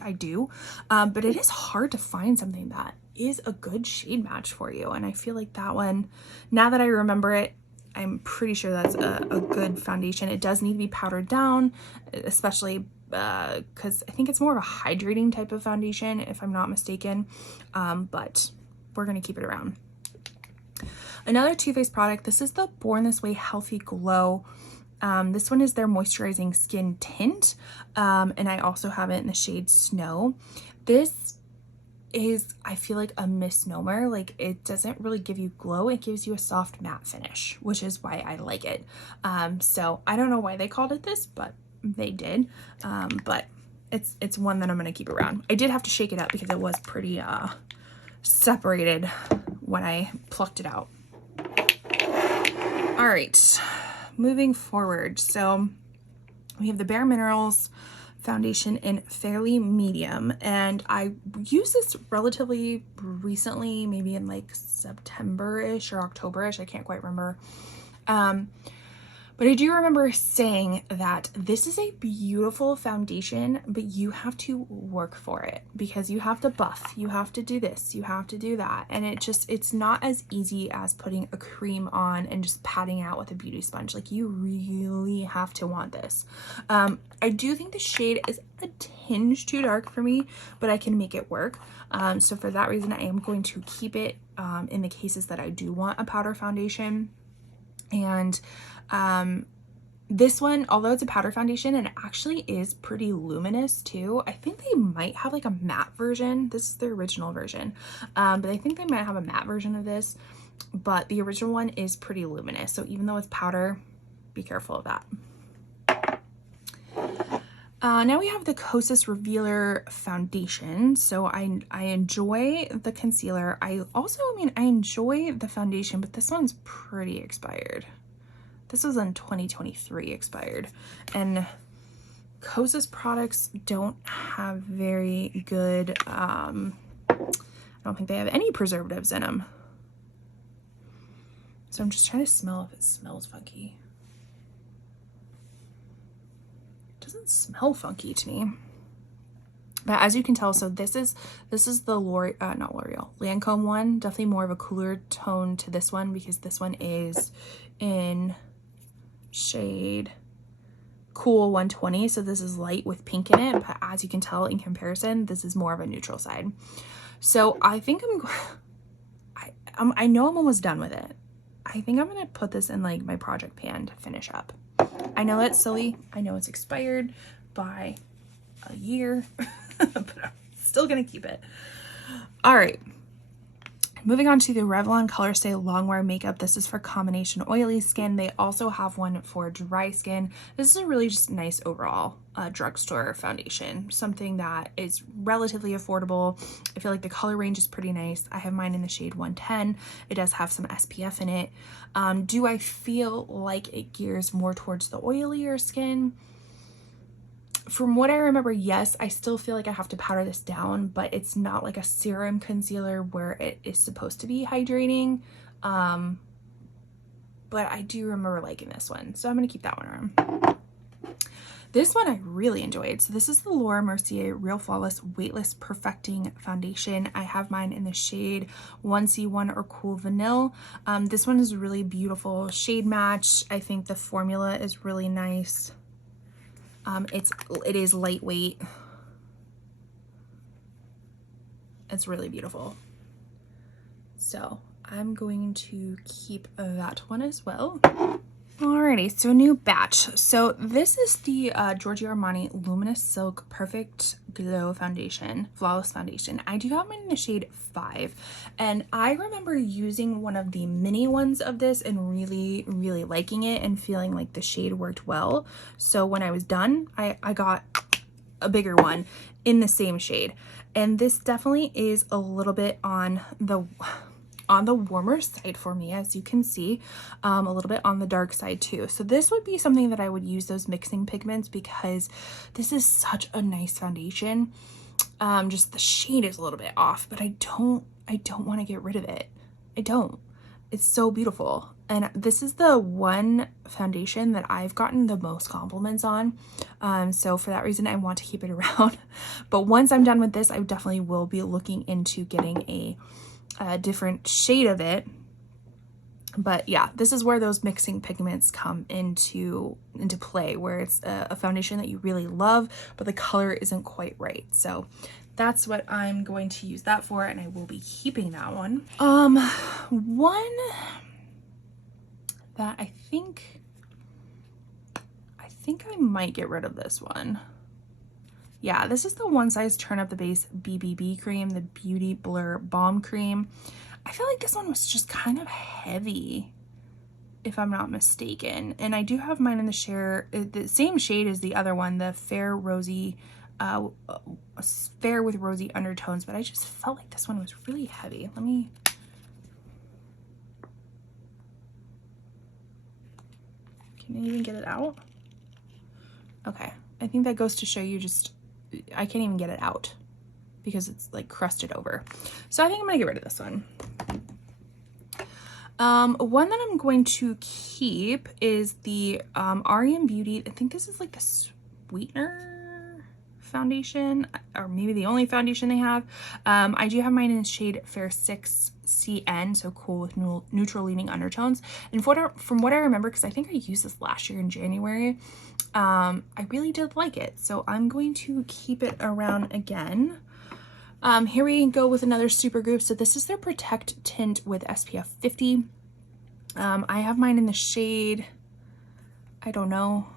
I do, but it is hard to find something that is a good shade match for you. And I feel like that one, now that I remember it, I'm pretty sure that's a good foundation. It does need to be powdered down, especially because I think it's more of a hydrating type of foundation, if I'm not mistaken, but we're going to keep it around. Another Too Faced product, this is the Born This Way Healthy Glow. This one is their moisturizing skin tint, and I also have it in the shade Snow. This is, I feel like, a misnomer. Like, it doesn't really give you glow, it gives you a soft matte finish, which is why I like it. So I don't know why they called it this, but they did. But it's one that I'm going to keep around. I did have to shake it up because it was pretty separated when I plucked it out. All right. Moving forward, so we have the Bare Minerals foundation in Fairly Medium, and I used this relatively recently, maybe in like September-ish or October-ish, I can't quite remember. But I do remember saying that this is a beautiful foundation, but you have to work for it because you have to buff, you have to do this, you have to do that. And it's not as easy as putting a cream on and just patting out with a beauty sponge. Like, you really have to want this. I do think the shade is a tinge too dark for me, but I can make it work. So for that reason, I am going to keep it in the cases that I do want a powder foundation. And this one, although it's a powder foundation, and it actually is pretty luminous too. I think they might have like a matte version. This is the original version, but I think they might have a matte version of this, but the original one is pretty luminous. So even though it's powder, be careful of that. Now we have the Kosas Revealer Foundation. So I enjoy the concealer. I enjoy the foundation, but this one's pretty expired. This was in 2023 expired. And Kosas products don't have very good, I don't think they have any preservatives in them. So I'm just trying to smell if it smells funky. doesn't smell funky to me. But as you can tell, so this is the not L'Oreal, Lancome one. Definitely more of a cooler tone to this one because this one is in shade Cool 120. So this is light with pink in it. But as you can tell in comparison, this is more of a neutral side. So I think I know I'm almost done with it. I think I'm gonna put this in like my project pan to finish up. I know that's silly. I know it's expired by a year, but I'm still gonna keep it. All right, moving on to the Revlon Color Stay Longwear Makeup. This is for combination oily skin. They also have one for dry skin. This is a really just nice overall drugstore foundation, something that is relatively affordable. I feel like the color range is pretty nice. I have mine in the shade 110. It does have some SPF in it. Do I feel like it gears more towards the oilier skin? From what I remember, yes. I still feel like I have to powder this down, but it's not like a serum concealer where it is supposed to be hydrating. But I do remember liking this one, so I'm gonna keep that one around. This one I really enjoyed. So this is the Laura Mercier Real Flawless Weightless Perfecting Foundation. I have mine in the shade 1C1 or Cool Vanilla. This one is really beautiful shade match. I think the formula is really nice. It is lightweight. It's really beautiful. So I'm going to keep that one as well. Alrighty, so a new batch. So this is the Giorgio Armani Luminous Silk Perfect Glow Foundation, Flawless Foundation. I do have mine in the shade 5, and I remember using one of the mini ones of this and really, really liking it and feeling like the shade worked well. So when I was done, I got a bigger one in the same shade. And this definitely is a little bit on the warmer side for me, as you can see, a little bit on the dark side too. So this would be something that I would use those mixing pigments because this is such a nice foundation. Just the shade is a little bit off, but I don't want to get rid of it. I don't. It's so beautiful. And this is the one foundation that I've gotten the most compliments on. So for that reason, I want to keep it around. But once I'm done with this, I definitely will be looking into getting a different shade of it. But yeah, this is where those mixing pigments come into play, where it's a foundation that you really love, but the color isn't quite right. So that's what I'm going to use that for, and I will be keeping that one. One that I think I might get rid of this one. Yeah, this is the One Size Turn Up the Base BBB cream, the Beauty Blur Balm Cream. I feel like this one was just kind of heavy, if I'm not mistaken. And I do have mine in the same shade as the other one, the Fair Rosy, Fair with Rosy Undertones, but I just felt like this one was really heavy. Let me... Can you even get it out? Okay, I think that goes to show you just, I can't even get it out because it's like crusted over. So I think I'm gonna get rid of this one. One that I'm going to keep is the REM Beauty. I think this is like the Sweetener foundation, or maybe the only foundation they have. I do have mine in shade Fair 6CN, so cool with neutral leaning undertones. And from what I remember, because I think I used this last year in January, I really did like it. So I'm going to keep it around again. Here we go with another super group. So this is their Protect Tint with SPF 50. I have mine in the shade, I don't know.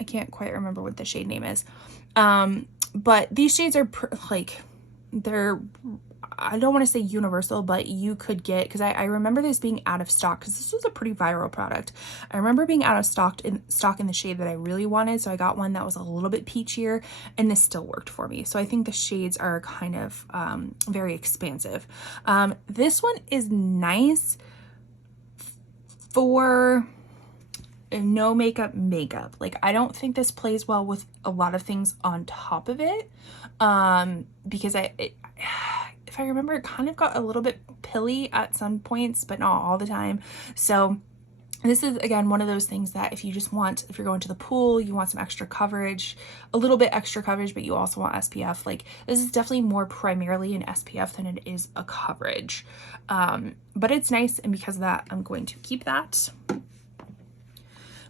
I can't quite remember what the shade name is. But these shades are they're, I don't want to say universal, but you could get, because I remember this being out of stock, because this was a pretty viral product. I remember being out of stock in the shade that I really wanted, so I got one that was a little bit peachier, and this still worked for me. So I think the shades are kind of very expansive. This one is nice for no makeup. Like, I don't think this plays well with a lot of things on top of it, because if I remember, it kind of got a little bit pilly at some points, but not all the time. So This is, again, one of those things that if you're going to the pool, you want some extra coverage, a little bit extra coverage, but you also want SPF. Like, this is definitely more primarily an SPF than it is a coverage. But it's nice, and because of that, I'm going to keep that.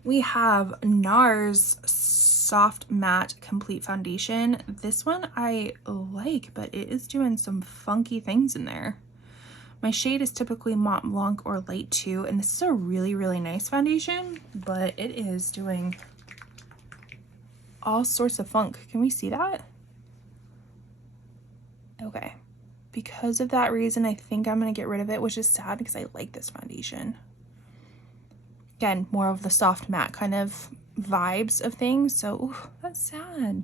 We have NARS Soft Matte Complete Foundation. This one I like, but it is doing some funky things in there. My shade is typically Mont Blanc or Light 2, and this is a really, really nice foundation, but it is doing all sorts of funk. Can we see that? Okay. Because of that reason, I think I'm going to get rid of it, which is sad because I like this foundation. Again, more of the soft matte kind of vibes of things, so ooh, that's sad.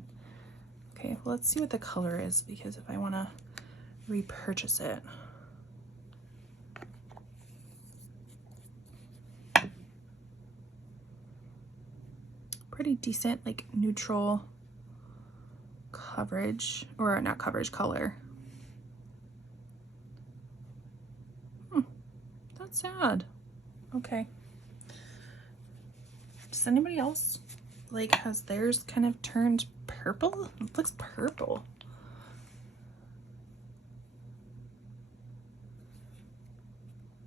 Okay, well, let's see what the color is, because if I want to repurchase it. Pretty decent, like, neutral coverage, or not coverage, color. That's sad. Okay. Does anybody else, like, has theirs kind of turned purple? It looks purple.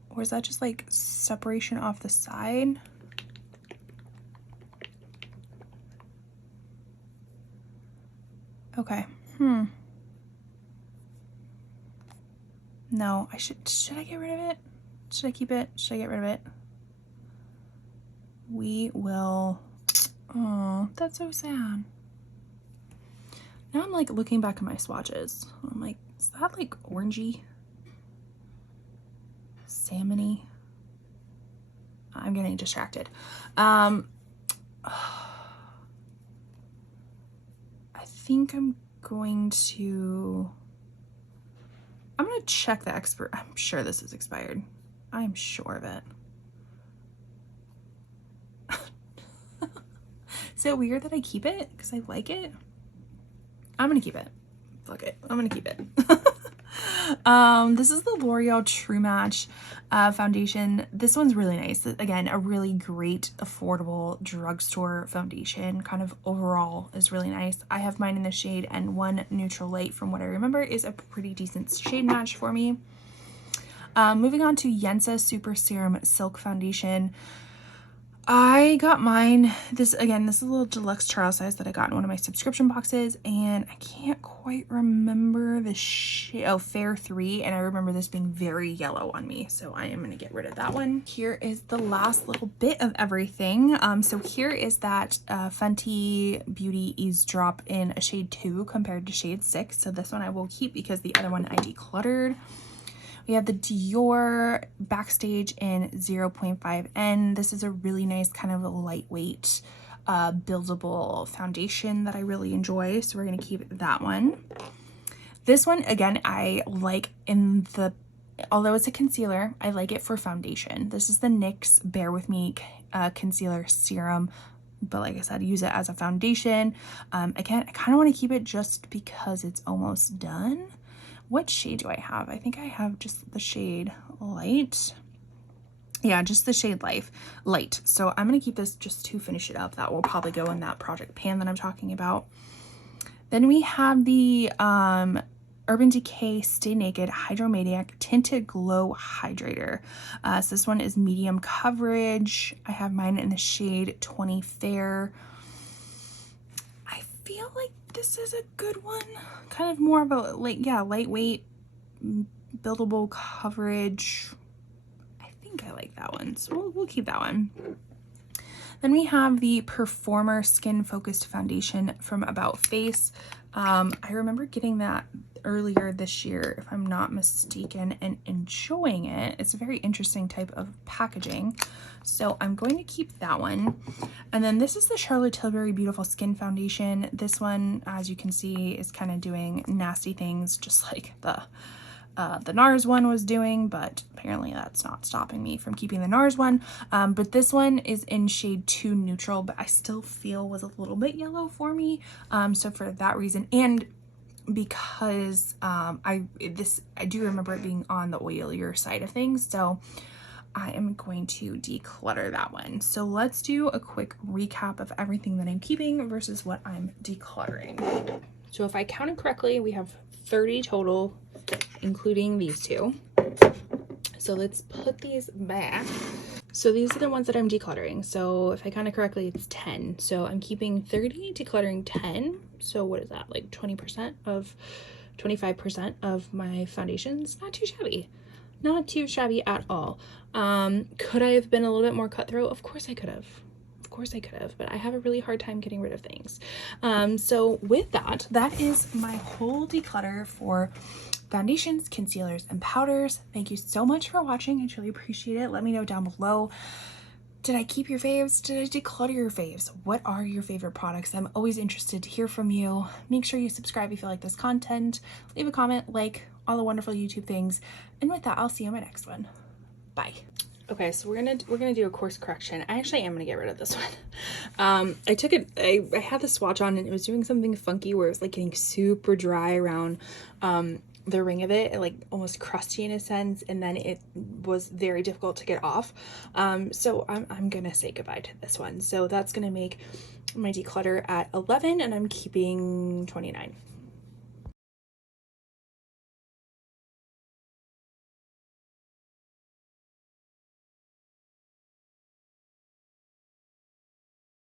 Or is that just, like, separation off the side? Okay. No, should I get rid of it? Should I keep it? Should I get rid of it? We will. Oh, that's so sad. Now I'm like looking back at my swatches. I'm like, is that like orangey? Salmony? I'm getting distracted. I think I'm going to check the expert. I'm sure this is expired. I'm sure of it. Is it weird that I keep it because I like it? I'm gonna keep it. Fuck it. I'm gonna keep it. This is the L'Oreal True Match foundation. This one's really nice. Again, a really great, affordable drugstore foundation. Kind of overall is really nice. I have mine in the shade N1 Neutral Light. From what I remember, is a pretty decent shade match for me. Moving on to Yensa Super Serum Silk Foundation. I got mine, this is a little deluxe trial size that I got in one of my subscription boxes, and I can't quite remember the shade. Oh, Fair 3, and I remember this being very yellow on me, so I am going to get rid of that one. Here is the last little bit of everything. So here is that Fenty Beauty Eavesdrop in a shade 2 compared to shade 6. So this one I will keep because the other one I decluttered. We have the Dior Backstage in 0.5N. This is a really nice kind of a lightweight buildable foundation that I really enjoy, so we're going to keep that one. This one, again, I like although it's a concealer, I like it for foundation. This is the NYX Bear With Me Concealer Serum, but like I said, use it as a foundation. Again, I kind of want to keep it just because it's almost done. What shade do I have? I think I have just the shade Light. Yeah, just the shade Light. So I'm going to keep this just to finish it up. That will probably go in that project pan that I'm talking about. Then we have the Urban Decay Stay Naked Hydromaniac Tinted Glow Hydrator. So this one is medium coverage. I have mine in the shade 20 Fair. I feel like this is a good one. Kind of more of a lightweight, buildable coverage. I think I like that one, so we'll keep that one. Then we have the Performer Skin Focused Foundation from About Face. I remember getting that earlier this year, if I'm not mistaken, and enjoying it. It's a very interesting type of packaging, so I'm going to keep that one. And then this is the Charlotte Tilbury Beautiful Skin Foundation. This one, as you can see, is kind of doing nasty things, just like the NARS one was doing, but apparently that's not stopping me from keeping the NARS one. But this one is in shade 2 Neutral, but I still feel was a little bit yellow for me. So for that reason, and because I do remember it being on the oilier side of things, so I am going to declutter that one. So let's do a quick recap of everything that I'm keeping versus what I'm decluttering. So if I counted correctly, we have 30 total, including these two. So let's put these back. So these are the ones that I'm decluttering. So if I counted correctly, it's 10. So I'm keeping 30, decluttering 10. So what is that, like 20% of 25% of my foundations? Not too shabby. Not too shabby at all. Could I have been a little bit more cutthroat? Of course I could have. Of course I could have, but I have a really hard time getting rid of things. So with that, that is my whole declutter for foundations, concealers, and powders. Thank you so much for watching. I truly appreciate it. Let me know down below. Did I keep your faves? Did I declutter your faves? What are your favorite products? I'm always interested to hear from you. Make sure you subscribe if you like this content. Leave a comment, like, all the wonderful YouTube things. And with that, I'll see you in my next one. Bye. Okay, so we're gonna do a course correction. I actually am gonna get rid of this one. I had the swatch on and it was doing something funky where it was like getting super dry around the ring of it, like almost crusty in a sense, and then it was very difficult to get off. So I'm gonna say goodbye to this one. So that's gonna make my declutter at 11 and I'm keeping 29.